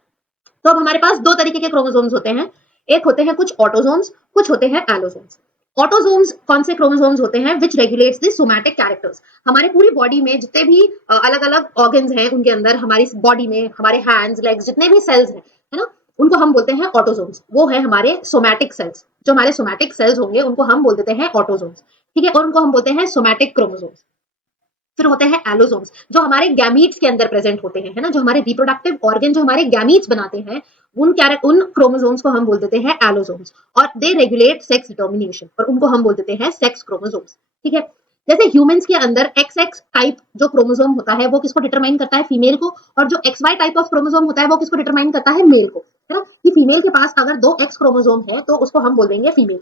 तो अब हमारे पास 2 तरीके के क्रोमोसोम्स होते हैं, एक होते हैं कुछ ऑटोसोम्स, कुछ होते हैं एलोसोम्स। ऑटोसोम्स कौन से क्रोमोसोम्स होते हैं, which regulates the somatic characters. हमारे पूरी बॉडी में जितने भी अलग अलग ऑर्गन्स हैं, उनके अंदर हमारी बॉडी में हमारे हैंड्स, लेग्स, जितने भी सेल्स हैं, है ना, उनको हम बोलते हैं ऑटोसोम्स। वो है हमारे सोमैटिक सेल्स। जो हमारे सोमैटिक सेल्स होंगे उनको हम बोल देते हैं ऑटोसोम्स। ठीक है, और उनको हम बोलते हैं सोमैटिक क्रोमोसोम्स। फिर होते हैं एलोसोम्स, जो हमारे गैमीट्स के अंदर प्रेजेंट होते हैं, है ना, जो हमारे रिप्रोडक्टिव ऑर्गन, जो हमारे गैमीट्स बनाते हैं, उन क्रोमोसोम्स को हम बोल देते हैं एलोसोम्स, और दे रेगुलेट सेक्स डिटर्मिनेशन, और उनको हम बोल देते हैं सेक्स क्रोमोसोम्स। ठीक है, जैसे ह्यूमंस के अंदर एक्स एक्स टाइप जो क्रोमोसोम होता है वो किसको डिटरमाइन करता है, फीमेल को, और जो X Y type of chromosome होता है वो किसको डिटरमाइन करता है, मेल को, है ना। कि फीमेल के पास अगर 2 एक्स क्रोमोसोम है तो उसको हम बोल देंगे फीमेल,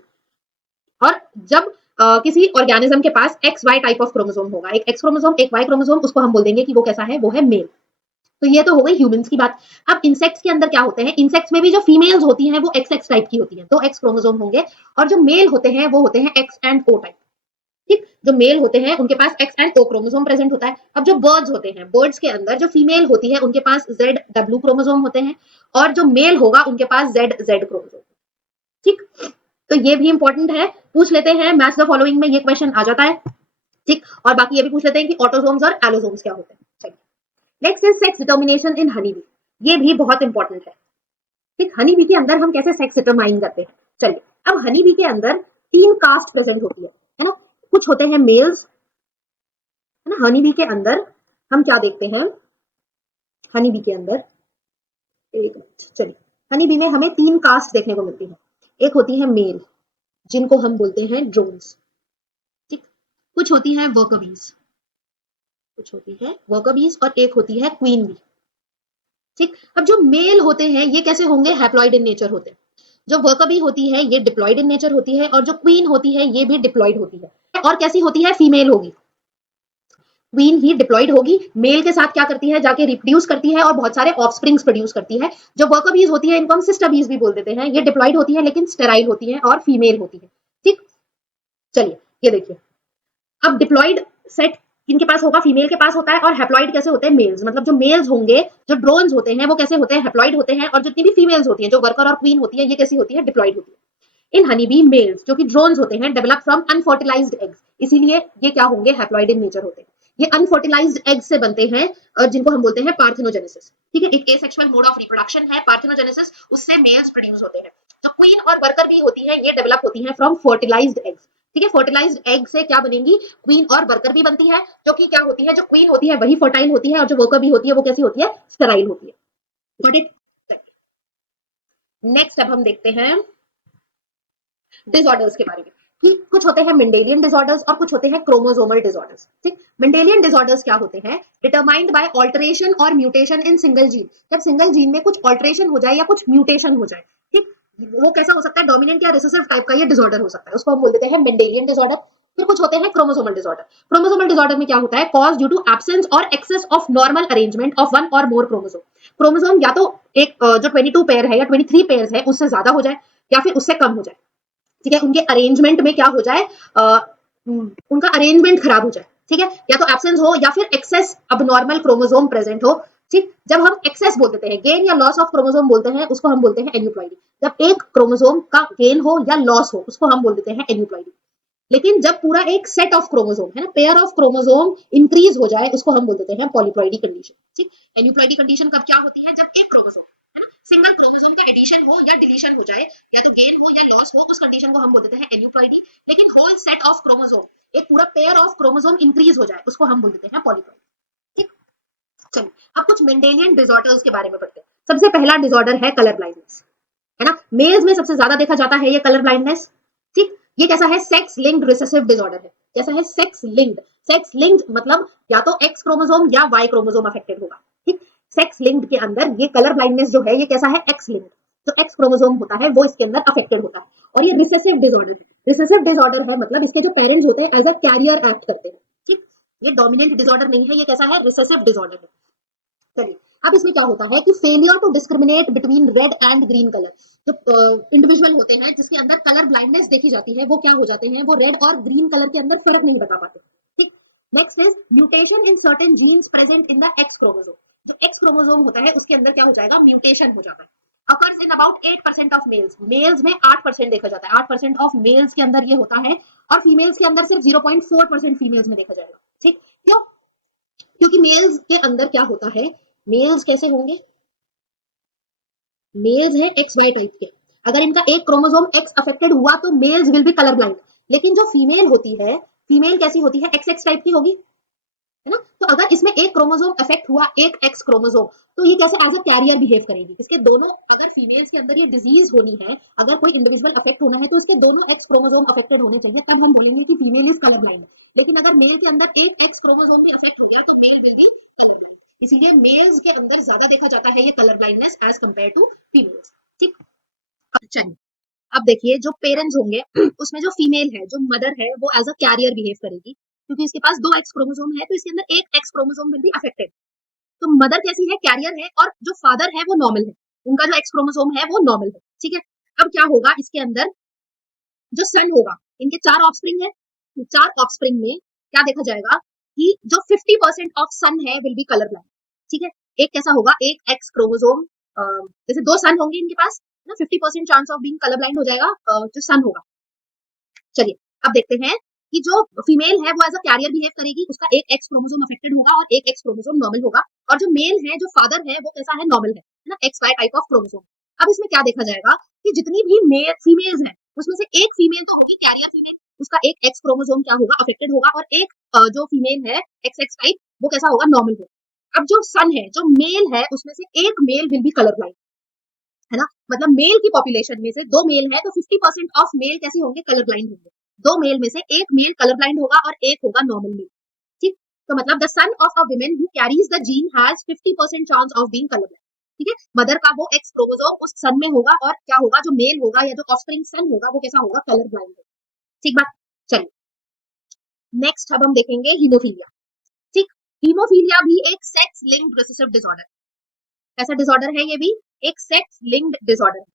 और जब किसी ऑर्गेनिज्म के पास X Y type of chromosome होगा, एक एक्स क्रोमोसोम एक वाई क्रोमोसोम, उसको हम बोल देंगे कि वो कैसा है, वो है मेल। तो ये तो हो गई ह्यूमंस की बात। अब इंसेक्ट्स के अंदर क्या होते हैं, इंसेक्ट्स में भी जो फीमेल्स होती हैं वो एक्स एक्स टाइप की होती हैं, 2 एक्स क्रोमोसोम होंगे, और जो मेल होते हैं वो होते हैं एक्स एंड ओ टाइप। ठीक, जो मेल होते हैं उनके पास X and O chromosome present होता है। अब जो बर्ड्स होते हैं, बर्ड्स के अंदर जो फीमेल होती है उनके पास जेड डब्ल्यू क्रोमोसोम होते हैं, और जो मेल होगा उनके पास जेड जेड क्रोमोसोम। ठीक, तो ये भी इंपॉर्टेंट है, पूछ लेते हैं, मैच द फॉलोइंग में ये क्वेश्चन आ जाता है। ठीक, और बाकी ये भी पूछ लेते हैं कि ऑटोसोम्स और एलोसोम्स क्या होते हैं। चलिए, next is sex determination in honey bee. ये भी बहुत इंपॉर्टेंट है। ठीक, हनी बी के अंदर हम कैसे सेक्स डिटरमाइन करते हैं। चलिए, अब हनी बी के अंदर 3 कास्ट प्रेजेंट होती है ना, कुछ होते हैं मेल्स, है ना। हनी बी के अंदर हम क्या देखते हैं, हनी बी के अंदर, एक मिनट, चलिए, हनी बी में हमें 3 कास्ट देखने को मिलती है। एक होती है मेल, जिनको हम बोलते हैं ड्रोन्स। ठीक, कुछ होती है वर्करबीज, कुछ होती है वर्करबीज, और एक होती है क्वीन बी। ठीक, अब जो मेल होते हैं ये कैसे होंगे, हैप्लॉइड इन नेचर होते हैं। जो वर्कर बी होती है ये डिप्लॉइड इन नेचर होती है, और जो क्वीन होती है ये भी डिप्लॉइड होती है। और कैसी होती है, फीमेल होगी, क्वीन ही डिप्लॉइड होगी, मेल के साथ क्या करती है, जाके रिप्रोड्यूस करती है और बहुत सारे ऑफस्प्रिंग्स प्रोड्यूस करती है। जो वर्कर बीज होती है इनको हम सिस्टर बीज भी बोल देते हैं, ये डिप्लॉइड होती है लेकिन स्टेराइल होती है और फीमेल होती है। ठीक, चलिए ये देखिए, अब डिप्लॉइड सेट किनके पास होगा, फीमेल के पास होता है, और हैप्लॉइड कैसे होते हैं, मेल्स, मतलब जो मेल्स होंगे, जो ड्रोन्स होते हैं वो कैसे होते हैं, हैप्लॉइड होते हैं, और जितनी भी फीमेल्स होती हैं, जो वर्कर और क्वीन होती है, ये कैसी होती है, डिप्लॉइड होती है। इन हनी बी मेल्स जो कि ड्रोन्स होते हैं डेवलप फ्रॉम अनफर्टिलाइज्ड एग्स, इसीलिए ये क्या होंगे, हैप्लॉइड इन नेचर होते हैं। ये अनफर्टिलाइज्ड एग से बनते हैं, जिनको हम बोलते हैं पार्थेनोजेनेसिस। ठीक है, एक एसेक्सुअल मोड ऑफ रिप्रोडक्शन है पार्थेनोजेनेसिस, उससे मेल्स प्रोड्यूस होते हैं। जो क्वीन और वर्कर भी होती है ये डेवलप होती है फ्रॉम फर्टिलाइज्ड एग्स। ठीक है, फर्टिलाइज्ड एग से क्या बनेंगी, क्वीन और वर्कर भी बनती है, जो कि क्या होती है, जो क्वीन होती है वही फर्टाइल होती है, और जो वर्कर भी होती है वो कैसी होती है, स्टेराइल होती है। Got it. नेक्स्ट अब हम देखते हैं डिसऑर्डर्स के बारे में, कि कुछ होते हैं मेंडेलियन डिसऑर्डर्स और कुछ होते हैं क्रोमोसोमल डिसऑर्डर्स। ठीक, मेंडेलियन डिसऑर्डर्स क्या होते हैं, डिटरमाइंड बाय ऑल्टरेशन और म्यूटेशन इन सिंगल जीन। जब सिंगल जीन में कुछ ऑल्टरेशन हो जाए या कुछ म्यूटेशन हो जाए, ठीक, वो कैसा हो सकता है, डोमिनेंट या रिसेसिव टाइप का ये डिसऑर्डर हो सकता है, उसको हम बोल देते हैं मेंडेलियन डिसऑर्डर। फिर कुछ होते हैं क्रोमोसोमल डिसऑर्डर। क्रोमोसोमल डिसऑर्डर में क्या होता है, कॉज ड्यू टू एब्सेंस और excess of normal arrangement of one और मोर क्रोमोसोम। क्रोमोसोम या तो एक जो 22 पेयर है या 23 पेयर है उससे ज्यादा हो जाए, या फिर उससे कम हो जाए। ठीक है, उनके अरेंजमेंट में क्या हो जाए, उनका अरेंजमेंट खराब हो जाए। ठीक है, या तो एब्सेंस हो या फिर एक्सेस अबनॉर्मल क्रोमोसोम प्रेजेंट हो। ठीक, जब हम एक्सेस बोल देते हैं, गेन या लॉस ऑफ क्रोमोसोम बोलते हैं, उसको हम बोलते हैं एन्यूप्लॉइडी। जब एक क्रोमोसोम का गेन हो या लॉस हो उसको हम बोल देते हैं एन्यूप्लॉइडी। लेकिन जब पूरा एक सेट ऑफ क्रोमोसोम, है ना, पेयर ऑफ क्रोमोसोम इंक्रीज हो जाए उसको हम बोल देते हैं पॉलीप्लॉइडी कंडीशन। ठीक, एन्यूप्लॉइडी कंडीशन कब क्या होती है, जब एक क्रोमोसोम, है ना, सिंगल क्रोमोसोम का एडिशन हो या डिलीशन हो जाए, या तो गेन हो या लॉस हो, उस कंडीशन को हम बोल देते हैं एन्यूप्लॉइडी। लेकिन होल सेट ऑफ क्रोमोसोम, एक पूरा पेयर ऑफ क्रोमोसोम इंक्रीज हो जाए उसको हम बोल देते हैं पॉलीप्लॉइडी। ठीक, चलिए अब कुछ मेंडेलियन डिसऑर्डर्स के बारे में पढ़ते हैं। सबसे पहला डिसऑर्डर है कलर ब्लाइंडनेस। है ना। मेल्स में सबसे ज्यादा देखा जाता है ये कलर ब्लाइंडनेस। ठीक, ये कैसा है, सेक्स लिंक्ड रिसेसिव डिसऑर्डर है। कैसा है, सेक्स लिंक्ड। सेक्स लिंक्ड मतलब या तो एक्स क्रोमोसोम या वाई क्रोमोसोम अफेक्टेड होगा। ठीक, सेक्स लिंक्ड के अंदर ये कलर ब्लाइंडनेस जो है ये कैसा है, एक्स लिंक्ड। जो एक्स क्रोमोसोम होता है वो इसके अंदर अफेक्टेड होता है। और ये रिसेसिव डिसऑर्डर है। रिसेसिव डिसऑर्डर है मतलब इसके जो पेरेंट्स होते हैं एज अ कैरियर एक्ट करते हैं। ठीक, ये डोमिनेंट डिसऑर्डर नहीं है, ये कैसा है, रिसेसिव डिसऑर्डर है। चलिए, अब इसमें क्या होता है कि failure to discriminate between red and green colour. जो इंडिविजुअल होते हैं जिसके अंदर कलर ब्लाइंडनेस देखी जाती है वो क्या हो जाते हैं, वो रेड और ग्रीन कलर के अंदर फर्क नहीं बता पाते। ठीक, next is mutation in certain genes present in the X chromosome. जो एक्स क्रोमोसोम होता है उसके अंदर क्या हो जाएगा, म्यूटेशन हो जाता है। occurs in about 8% of males. Males में 8% देखा जाता है, 8% ऑफ मेल्स के अंदर ये होता है। और फीमेल्स के अंदर सिर्फ 0.4% फीमेल्स में देखा जाएगा। ठीक, क्यों, क्योंकि मेल्स के अंदर क्या होता है, मेल्स कैसे होंगे, मेल्स है एक्स वाई टाइप के। अगर इनका एक क्रोमोसोम एक्स अफेक्टेड हुआ तो males will be colour blind. लेकिन जो फीमेल होती है, फीमेल कैसी होती है, एक्स एक्स टाइप की होगी, है ना। तो अगर इसमें एक क्रोमोसोम अफेक्ट हुआ, एक एक्स क्रोमोसोम, तो ये कैसे एज अ कैरियर बिहेव करेगी। इसके दोनों, अगर फीमेल्स के अंदर ये डिजीज होनी है, अगर कोई इंडिविजुअल अफेक्ट होना है तो उसके दोनों एक्स क्रोमोसोम अफेक्टेड होने चाहिए, तब हम बोलेंगे कि फीमेल इज कलर ब्लाइंड। लेकिन अगर मेल के अंदर एक एक्स क्रोमोसोम भी अफेक्ट हो गया तो male will be colour blind. इसीलिए मेल्स के अंदर ज्यादा देखा जाता है ये colour blindness as compare to females. ठीक, चलिए, अब देखिए जो पेरेंट्स होंगे उसमें जो फीमेल है, जो मदर है, वो एज अ कैरियर बिहेव करेगी, क्योंकि इसके पास दो एक्स क्रोमोसोम है तो इसके अंदर एक X chromosome will be affected. तो मदर कैसी है, कैरियर है, और जो फादर है वो नॉर्मल है, उनका जो एक्स क्रोमोसोम है वो नॉर्मल है। ठीक है, अब क्या होगा इसके अंदर, जो सन होगा, इनके चार ऑफस्प्रिंग है, तो चार ऑफस्प्रिंग में क्या देखा जाएगा कि जो 50% ऑफ सन है विल बी कलर ब्लाइंड। ठीक है, एक कैसा होगा, एक एक्स क्रोमोसोम, जैसे दो सन होंगे इनके पास ना, 50% chance of being colour blind हो जाएगा, जो सन होगा। चलिए, अब देखते हैं कि जो फीमेल है वो एज अ कैरियर बिहेव करेगी, उसका एक एक्स क्रोमोसोम अफेक्टेड होगा और एक एक्स क्रोमोसोम नॉर्मल होगा। और जो मेल है, जो फादर है, वो कैसा है, नॉर्मल है ना, X Y type of chromosome. अब इसमें क्या देखा जाएगा कि जितनी भी मेल फीमेल्स हैं उसमें से एक फीमेल तो होगी कैरियर फीमेल, उसका एक एक्स क्रोमोसोम क्या होगा, अफेक्टेड होगा, और एक जो फीमेल है एक्स एक्स टाइप, वो कैसा होगा, नॉर्मल होगा। अब जो सन है, जो मेल है, उसमें से एक male will be colour blind, है ना। मतलब मेल की पॉपुलेशन में से दो मेल है तो 50% ऑफ मेल कैसे होंगे, कलर ब्लाइंड होंगे। दो मेल में से एक मेल कलर ब्लाइंड होगा और एक होगा नॉर्मल मेल। ठीक, तो मतलब the son of a woman who carries the gene has 50% chance of being colour blind. ठीक है, मदर का वो एक्स क्रोमोसोम उस सन में होगा और क्या होगा, जो मेल होगा या जो ऑफस्प्रिंग सन होगा वो कैसा होगा, कलर ब्लाइंड होगा। ठीक बात, चलिए नेक्स्ट अब हम देखेंगे हीमोफीलिया। ठीक, हीमोफीलिया भी एक सेक्स लिंक्ड रिसेसिव डिसऑर्डर, कैसा डिसऑर्डर है ये भी, एक सेक्स लिंक्ड डिसऑर्डर है।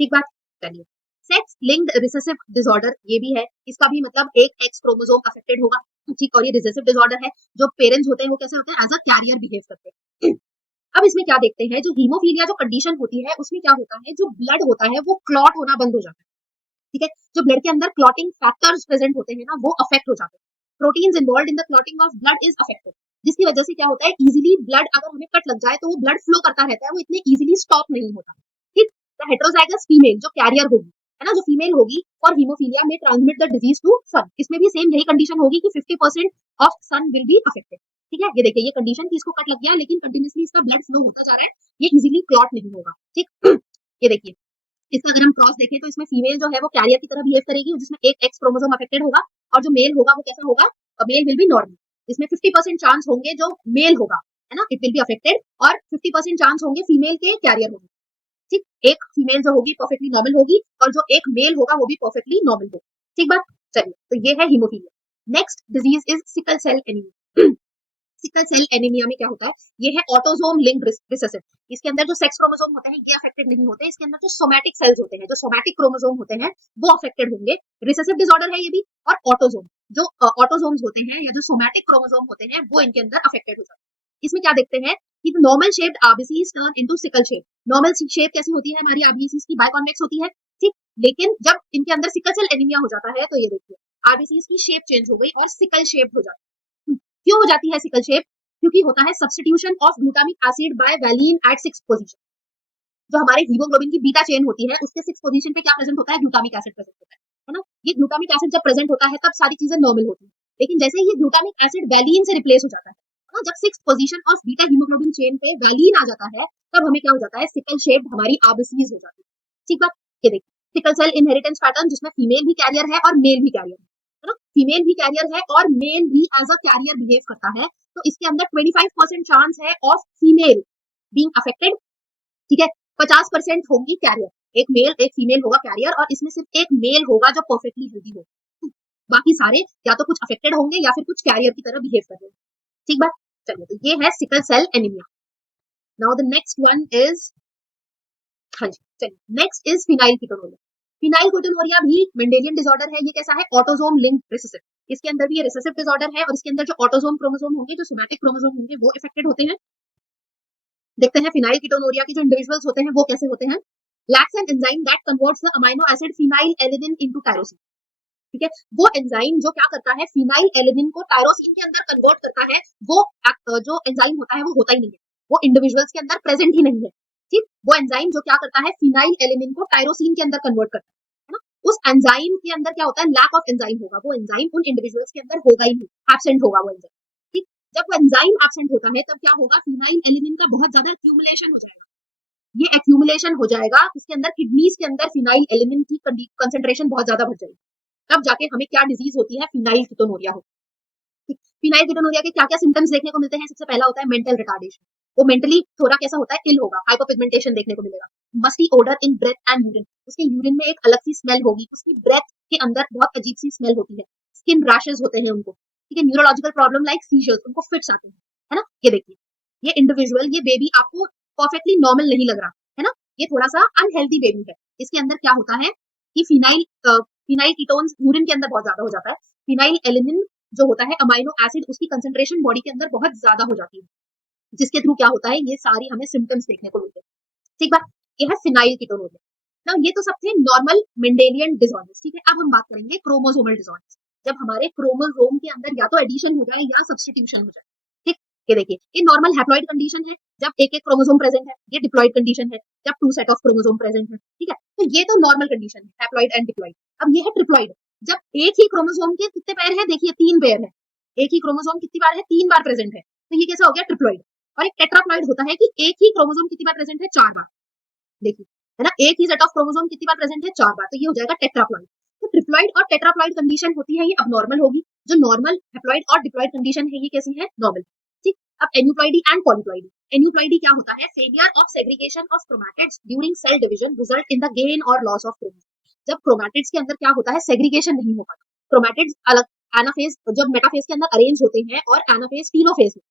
ठीक बात, चलिए सेक्स लिंक्ड रिसेसिव डिसऑर्डर ये भी है, इसका भी मतलब एक एक्स क्रोमोसोम अफेक्टेड होगा। ठीक, और ये रिसेसिव डिसऑर्डर है, जो पेरेंट्स होते हैं वो कैसे होते हैं, एज अ कैरियर बिहेव करते हैं। अब इसमें क्या देखते हैं, जो हीमोफीलिया जो कंडीशन होती है उसमें क्या होता है, जो ब्लड होता है वो क्लॉट होना बंद हो जाता है। ठीक है, जो ब्लड के अंदर क्लॉटिंग फैक्टर्स प्रेजेंट होते हैं ना, वो अफेक्ट हो जाते हैं। Proteins involved in the clotting of blood is affected, जिसकी वजह से क्या होता है, इजीली ब्लड अगर हमें कट लग जाए तो वो ब्लड फ्लो करता रहता है, वो इतने इजीली स्टॉप नहीं होता। ठीक, द हेटेरोजाइगस फीमेल जो कैरियर होगी, है ना, जो फीमेल होगी फॉर हीमोफीलिया में transmit the disease to son. इसमें भी सेम यही कंडीशन होगी कि 50% of son will be affected. ठीक है, ये देखिए ये कंडीशन कि इसको कट लग गया है लेकिन कंटिन्यूअसली इसका ब्लड फ्लो होता जा रहा है, ये इजीली क्लॉट नहीं होगा। ठीक, ये देखिए इसका अगर हम क्रॉस देखें तो इसमें फीमेल जो है वो कैरियर की तरह बिहेव करेगी, जिसमें एक एक्स क्रोमोसोम अफेक्टेड होगा, और जो मेल होगा वो कैसा होगा, मेल विल बी नॉर्मल। इसमें 50% चांस होंगे जो मेल होगा, है ना, इट विल बी अफेक्टेड, और 50% चांस होंगे फीमेल के कैरियर होंगे। ठीक, एक फीमेल जो होगी परफेक्टली नॉर्मल होगी और जो एक मेल होगा वो भी परफेक्टली नॉर्मल होगा। ठीक बात, चलिए तो ये है haemophilia. Next disease is sickle cell anaemia. Sickle cell anaemia में क्या होता है, ये है ऑटोसोम लिंक्ड रिसेसिव। इसके अंदर जो सेक्स क्रोमोसोम होते हैं ये अफेक्टेड नहीं होते, इसके अंदर जो सोमैटिक सेल्स होते हैं, जो सोमैटिक क्रोमोसोम होते हैं वो अफेक्टेड होंगे। रिसेसिव डिसऑर्डर है ये भी, और ऑटोसोम जो ऑटोसोम्स होते हैं या जो सोमैटिक क्रोमोसोम होते हैं वो इनके अंदर अफेक्टेड हो जाते हैं। इसमें क्या देखते हैं कि normal shaped RBCs turn into sickle shape. Normal shape कैसी होती है हमारी आरबीसीज की, बाइकॉन्वेक्स होती है। ठीक, लेकिन जब इनके अंदर सिकल सेल एनीमिया हो जाता है तो ये देखिए आरबीसीज की शेप चेंज हो गई और सिकल शेप हो जाती है। क्यों हो जाती है सिकल शेप, क्योंकि होता है substitution of glutamic acid by valine at 6 position. जो हमारे हीमोग्लोबिन की बीटा चेन होती है उसके 6 पोजीशन पे क्या प्रेजेंट होता है, ग्लूटामिक एसिड प्रेजेंट होता है ना। ये ग्लूटामिक एसिड जब प्रेजेंट होता है तब सारी चीजें नॉर्मल होती है, लेकिन जैसे ही ये ग्लूटामिक एसिड वैलिन से रिप्लेस हो जाता है ना, जब 6 position of beta haemoglobin chain पे वैलिन आ जाता है तब हमें क्या हो जाता है, सिकल शेप हमारी आरबीसीज हो जाती है। ठीक बात। ये देखिए सिकल सेल इनहेरिटेंस पैटर्न जिसमें फीमेल भी कैरियर है और मेल भी कैरियर है ना, फीमेल भी कैरियर है और मेल भी एज अ कैरियर बिहेव करता है, तो इसके अंदर 25% चांस है ऑफ फीमेल बीइंग अफेक्टेड, ठीक है। 50% होंगी कैरियर, एक मेल एक फीमेल होगा कैरियर, और इसमें सिर्फ एक मेल होगा जो परफेक्टली हेल्दी हो, बाकी सारे या तो कुछ अफेक्टेड होंगे या फिर कुछ कैरियर की तरह बिहेव कर रहे हैं, ठीक बात। चलिए तो ये है sickle cell anaemia. Now the next one is, हाँ जी चलिए नेक्स्ट इज फिनाइलकीटोनुरिया। फिनाइलकीटोनुरिया भी मेंडेलियन डिसऑर्डर है। ये कैसा है, ऑटोसोम लिंक्ड रिसेसिव, इसके अंदर भी ये रिसेसिव डिसऑर्डर है और इसके अंदर जो ऑटोसोम क्रोमोसोम होंगे, जो सोमैटिक क्रोमोसोम होंगे वो इफेक्टेड होते हैं। देखते हैं फिनाइलकीटोनुरिया के जो इंडिविजुअल्स होते हैं वो कैसे होते हैं। Lakhs an enzyme that converts the amino acid phenyl alanine into tyrosine, ठीक है। वो एंजाइम जो क्या करता है, फिनाइल एलिनिन को टायरोसिन के अंदर कन्वर्ट करता है, वो जो एंजाइम होता है वो होता ही नहीं है, वो इंडिविजुअल्स के अंदर प्रेजेंट ही नहीं है, ठीक। वो एंजाइम जो क्या करता है, फिनाइल एलिनिन को टायरोसिन के अंदर कन्वर्ट करता है ना, उस एंजाइम के अंदर क्या होता है, लैक ऑफ एंजाइम होगा, वो एंजाइम उन इंडिविजुअल्स के अंदर होगा ही नहीं, एब्सेंट होगा वो एंजाइम, ठीक। जब वो एंजाइम एब्सेंट होता है तब क्या होगा, फिनाइल एलिनिन का बहुत ज्यादा एक्यूमुलेशन हो जाएगा। ये एक्यूमुलेशन हो जाएगा इसके अंदर, किडनीज के अंदर फिनाइल एलिनिन की कंसेंट्रेशन बहुत ज्यादा बढ़ जाएगी, तब जाके हमें क्या डिजीज होती है, फिनाइलकीटोनुरिया होती है। फिनाइलकीटोनुरिया के क्या क्या सिम्टम्स देखने को मिलते हैं, सबसे पहला होता है मेंटल रिटार्डेशन, वो मेंटली थोड़ा कैसा होता है, इल होगा, हाइपरपिगमेंटेशन देखने को मिलेगा, musty odour in breath and urine, उसके यूरिन में एक अलग सी स्मेल होगी, उसकी ब्रेथ के अंदर बहुत अजीब सी स्मेल होती है, स्किन रैशेस होते हैं उनको, ठीक है। न्यूरोलॉजिकल प्रॉब्लम लाइक सीजर्स, उनको फिट्स आते हैं, है ना। ये देखिए ये इंडिविजुअल, ये बेबी आपको परफेक्टली नॉर्मल नहीं लग रहा है ना, ये थोड़ा सा अनहेल्दी बेबी है। इसके अंदर क्या होता है कि फिनाइल कीटोन्स यूरिन के अंदर बहुत ज्यादा हो जाता है, फिनाइल एलिनिन जो होता है अमाइनो एसिड, उसकी कंसेंट्रेशन बॉडी के अंदर बहुत ज्यादा हो जाती है, जिसके थ्रू क्या होता है, ये सारी हमें सिम्टम्स देखने को मिलते हैं, ठीक बात। ये है फिनाइलकीटोनुरिया। ना ये तो सब थे नॉर्मल मेंडेलियन डिसऑर्डर्स, ठीक है। अब हम बात करेंगे क्रोमोसोमल डिसऑर्डर्स, जब हमारे क्रोमोसोम के अंदर या तो एडिशन हो जाए या सब्स्टिट्यूशन हो जाए, ठीक। ये देखिए ये नॉर्मल हैप्लॉइड कंडीशन है, जब एक एक क्रोमोसोम प्रेजेंट है, ये डिप्लॉइड कंडीशन है, जब two set of chromosome present है, ठीक है। तो ये तो नॉर्मल कंडीशन है, हैप्लॉइड एंड डिप्लॉइड। अब ये है ट्रिप्लॉइड, जब एक ही क्रोमोसोम के कितने पैर है, देखिए 3 पैर है, एक ही क्रोमोसोम कितनी बार है, 3 बार प्रेजेंट है, तो ये कैसा हो गया, ट्रिप्लॉइड। और एक टेट्राप्लॉइड होता है कि एक ही क्रोमोसोम कितनी बार प्रेजेंट है, 4 बार, देखिए है ना, एक ही सेट ऑफ क्रोमोसोम कितनी बार प्रेजेंट है, 4 बार, तो ये हो जाएगा टेट्राप्लॉइड। तो ट्रिप्लॉइड और टेट्राप्लॉइड कंडीशन होती है ये अब नॉर्मल होगी, जो नॉर्मल हैप्लॉइड और डिप्लॉइड कंडीशन है ये कैसी है, नॉर्मल, ठीक। अब एन्यूप्लॉइडी एंड पॉलीप्लॉइडी, एन्यूप्लॉइडी क्या होता है, failure of segregation of chromatids during cell division result in the gain और लॉस ऑफ क्रोमोसोम। जब क्रोमैटिड्स के अंदर क्या होता है, सेग्रीगेशन नहीं हो पाता, क्रोमैटिड्स अलग, एनाफेज जब मेटाफेज के अंदर अरेंज होते हैं और एनाफेज टीलोफेज में,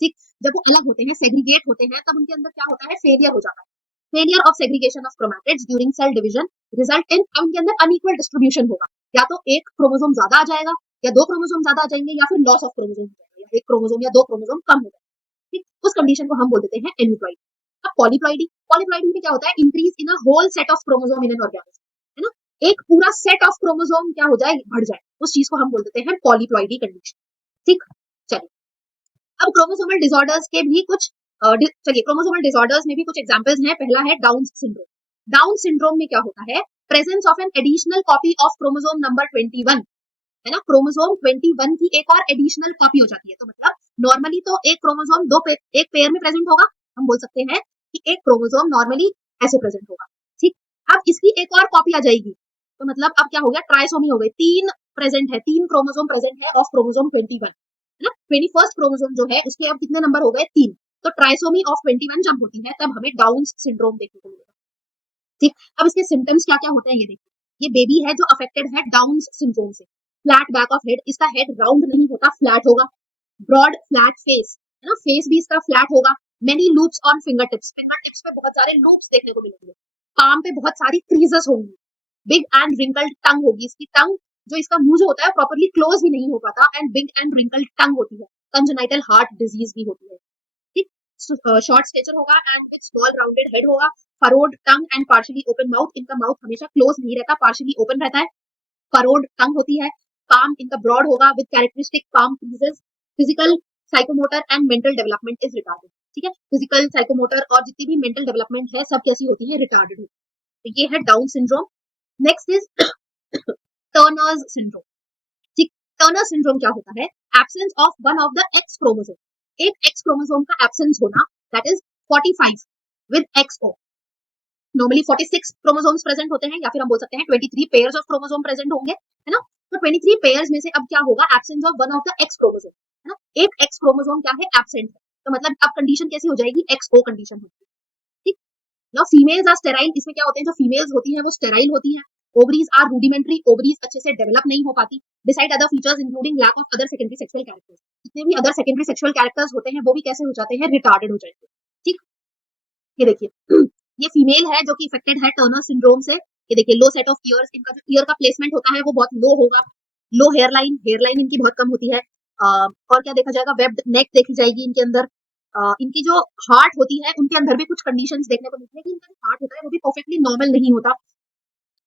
ठीक, जब वो अलग होते हैं, सेग्रीगेट होते हैं, तब उनके अंदर क्या होता है, फेलियर हो जाता है, failure of segregation of chromatids during cell division result in, अब उनके अंदर अनइक्वल डिस्ट्रीब्यूशन होगा, या तो एक क्रोमोसोम ज्यादा आ जाएगा, या 2 क्रोमोसोम ज्यादा आ जाएंगे, या फिर लॉस ऑफ क्रोमोसोम हो जाएगा, या एक क्रोमोसोम या 2 क्रोमोसोम कम हो जाएगा, ठीक। उस कंडीशन को हम बोल देते हैं एन्यूप्लॉइडी। अब पॉलीप्लॉइडी, पॉलीप्लॉइडी में क्या होता है, increase in a whole set of chromosome in an organism, है ना, एक पूरा सेट ऑफ क्रोमोसोम क्या हो जाए, बढ़ जाए, उस चीज को हम बोल देते हैं पॉलीप्लॉइडी कंडीशन, ठीक। चलिए अब क्रोमोसोमल डिसऑर्डर्स के भी कुछ चलिए क्रोमोसोमल डिसऑर्डर्स में भी कुछ एग्जांपल्स हैं। पहला है डाउन सिंड्रोम। डाउन सिंड्रोम में क्या होता है, presence of an additional copy of chromosome number 21, है ना, क्रोमोसोम 21 की एक और एडिशनल कॉपी हो जाती है, तो मतलब नॉर्मली तो एक क्रोमोसोम एक पेयर में प्रेजेंट होगा, हम बोल सकते हैं कि एक क्रोमोसोम नॉर्मली ऐसे प्रेजेंट होगा, ठीक। अब इसकी एक और कॉपी आ जाएगी, तो मतलब अब क्या हो गया, ट्राइसोमी हो गई, 3 प्रेजेंट है, 3 क्रोमोसोम प्रेजेंट है ऑफ क्रोमोसोम 21, है ना, 21st क्रोमोसोम जो है उसके अब कितने नंबर हो गए, 3, तो ट्राइसोमी ऑफ 21 जब होती है तब हमें डाउन सिंड्रोम देखने को मिलेगा, ठीक। अब इसके सिम्टम्स क्या क्या होते हैं, ये देखिए, ये बेबी है जो अफेक्टेड है डाउन सिंड्रोम से, फ्लैट बैक ऑफ हेड, इसका हेड राउंड नहीं होता, फ्लैट होगा, ब्रॉड फ्लैट फेस, है ना, फेस भी इसका फ्लैट होगा, many loops on finger tips पे बहुत सारे लूप्स देखने को मिलेंगे, पाम पे बहुत सारी क्रीजेस होंगी, बिग एंड रिंकल्ड टंग होगी, इसकी टंग जो इसका मुंह जो होता है प्रॉपर्ली क्लोज भी नहीं हो पाता, and big and wrinkled tongue होती है, कंजेनाइटल हार्ट डिजीज भी होती है, ठीक। शॉर्ट स्टेचर होगा and with small rounded head होगा, furrowed tongue and partially open mouth, इनका माउथ हमेशा क्लोज नहीं रहता, पार्शियली ओपन रहता है, फरोड टंग होती है, पाम इनका ब्रॉड होगा with characteristic palm creases, physical psychomotor and mental development is retarded, ठीक है, फिजिकल साइकोमोटर और जितनी भी मेंटल डेवलपमेंट है सब कैसी होती है, रिटार्डेड होती है, तो ये है Down syndrome. Next is Turner's syndrome, ठीक। टर्नर सिंड्रोम क्या होता है, absence of one of the X chromosome, एक एक्स क्रोमोसोम का एब्सेंस होना, that is 45 with X O, normally 46 chromosomes present होते हैं, या फिर हम बोल सकते हैं 23 पेयर्स ऑफ क्रोमोसोम प्रेजेंट होंगे, है ना। तो 23 पेयर्स में से अब क्या होगा, absence of one of the X chromosome, है ना। एक एक्स क्रोमोसोम क्या है, एब्सेंट है, तो मतलब अब कंडीशन कैसी हो जाएगी, XO कंडीशन होगी, ठीक। नाउ फीमेल्स आर स्टेराइल, इसमें क्या होते हैं, जो फीमेल्स होती हैं वो स्टेराइल होती हैं। ओवरीज आर रूडिमेंट्री, ओवरीज अच्छे से डेवलप नहीं हो पाती। Besides other features including lack of other secondary sexual characters, जितने भी अदर सेकेंडरी सेक्सुअल कैरेक्टर्स होते हैं वो भी कैसे हो जाते हैं, रिटार्डेड हो जाएंगे, ठीक। ये देखिए ये फीमेल है जो कि इफेक्टेड है टर्नर सिंड्रोम से। ये देखिए लो सेट ऑफ ईयर्स, इनका जो ईयर का प्लेसमेंट होता है वो बहुत लो होगा, लो हेयरलाइन इनकी बहुत कम होती है। और क्या देखा जाएगा, वेब्ड नेक देखी जाएगी इनके अंदर। इनकी जो हार्ट होती है उनके अंदर भी कुछ कंडीशंस देखने को मिलती है कि इनका जो हार्ट होता है वो भी परफेक्टली नॉर्मल नहीं होता,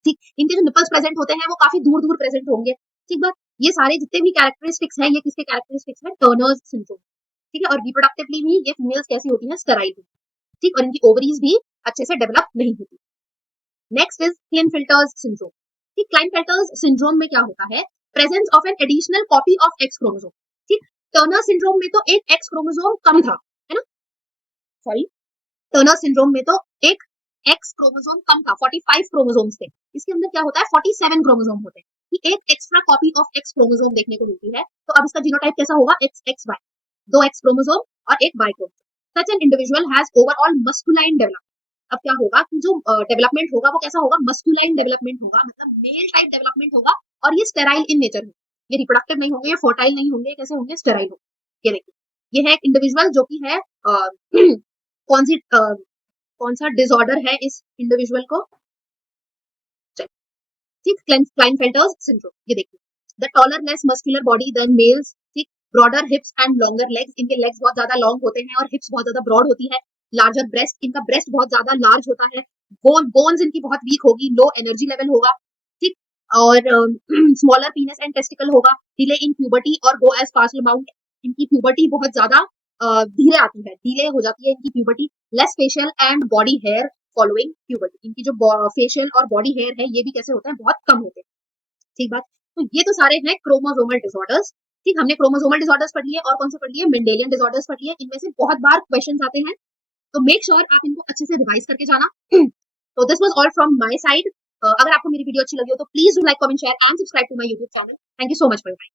ठीक। इनके जो निपल्स प्रेजेंट होते हैं वो काफी दूर दूर प्रेजेंट होंगे, ठीक बात। ये सारे जितने भी कैरेक्टरिस्टिक्स हैं ये किसके कैरेक्टरिस्टिक्स हैं, टर्नर्स सिंड्रोम, ठीक है। और रिप्रोडक्टिवली भी ये फीमेल्स कैसी होती हैं, स्टेराइल, ठीक। और इनकी ओवरीज भी अच्छे से डेवलप नहीं होती। नेक्स्ट इज क्लिनफिल्टर्स सिंड्रोम, ठीक। क्लाइनफेल्टर्स सिंड्रोम में क्या होता है, presence of an additional copy of x chromosome, ठीक। टर्नर सिंड्रोम में तो एक एक्स क्रोमोसोम कम था, है ना, सॉरी, टर्नर सिंड्रोम में तो एक एक्स क्रोमोसोम कम था, 45 क्रोमोसोम्स थे। इसके अंदर क्या होता है, 47 क्रोमोसोम होते हैं, कि एक extra copy of x chromosome देखने को मिलती है। तो अब इसका जीनोटाइप कैसा होगा, एक्स एक्स वाई, दो एक्स क्रोमोसोम और एक Y chromosome. Such an individual has overall masculine development. अब क्या होगा कि जो डेवलपमेंट होगा वो कैसा होगा, मस्कुलाइन डेवलपमेंट होगा, मतलब मेल टाइप डेवलपमेंट होगा। और ये स्टेराइल इन नेचर है, ये रिप्रोडक्टिव नहीं होंगे, ये फर्टाइल नहीं होंगे, कैसे होंगे, स्टेराइल होंगे। ये देखिए ये है एक इंडिविजुअल जो कि है कौन सी कौन सा डिसऑर्डर है इस इंडिविजुअल को, ठीक, क्लाइनफेल्टर्स सिंड्रोम। ये देखिए the taller less muscular body than males, ठीक, broader hips and longer legs, इनके लेग्स बहुत ज्यादा लॉन्ग होते हैं और हिप्स बहुत ज्यादा ब्रॉड होती है। लार्जर ब्रेस्ट, इनका ब्रेस्ट बहुत ज्यादा लार्ज होता है। बोन्स इनकी बहुत वीक होगी, लो एनर्जी लेवल होगा, ठीक। और स्मॉलर पीनस एंड टेस्टिकल होगा। डिले इन प्यूबर्टी और गो एज फास्ट अमाउंट, इनकी प्यूबर्टी बहुत ज्यादा धीरे आती है, डिले हो जाती है इनकी puberty. Less facial and body hair following puberty, इनकी जो फेशियल और बॉडी हेयर है ये भी कैसे होते हैं, बहुत कम होते हैं, ठीक बात। तो ये तो सारे हैं क्रोमोसोमल डिसऑर्डर्स, ठीक। हमने क्रोमोसोमल डिसऑर्डर्स पढ़ लिए और कौन से पढ़ लिए, मेंडेलियन डिसऑर्डर्स पढ़ लिए। इनमें से बहुत बार क्वेश्चंस आते हैं, तो मेक श्योर आप इनको अच्छे से रिवाइज करके जाना। तो this was all from my side. अगर आपको मेरी वीडियो अच्छी लगी हो तो please do like, comment, share and subscribe to my YouTube channel. Thank you so much for your time.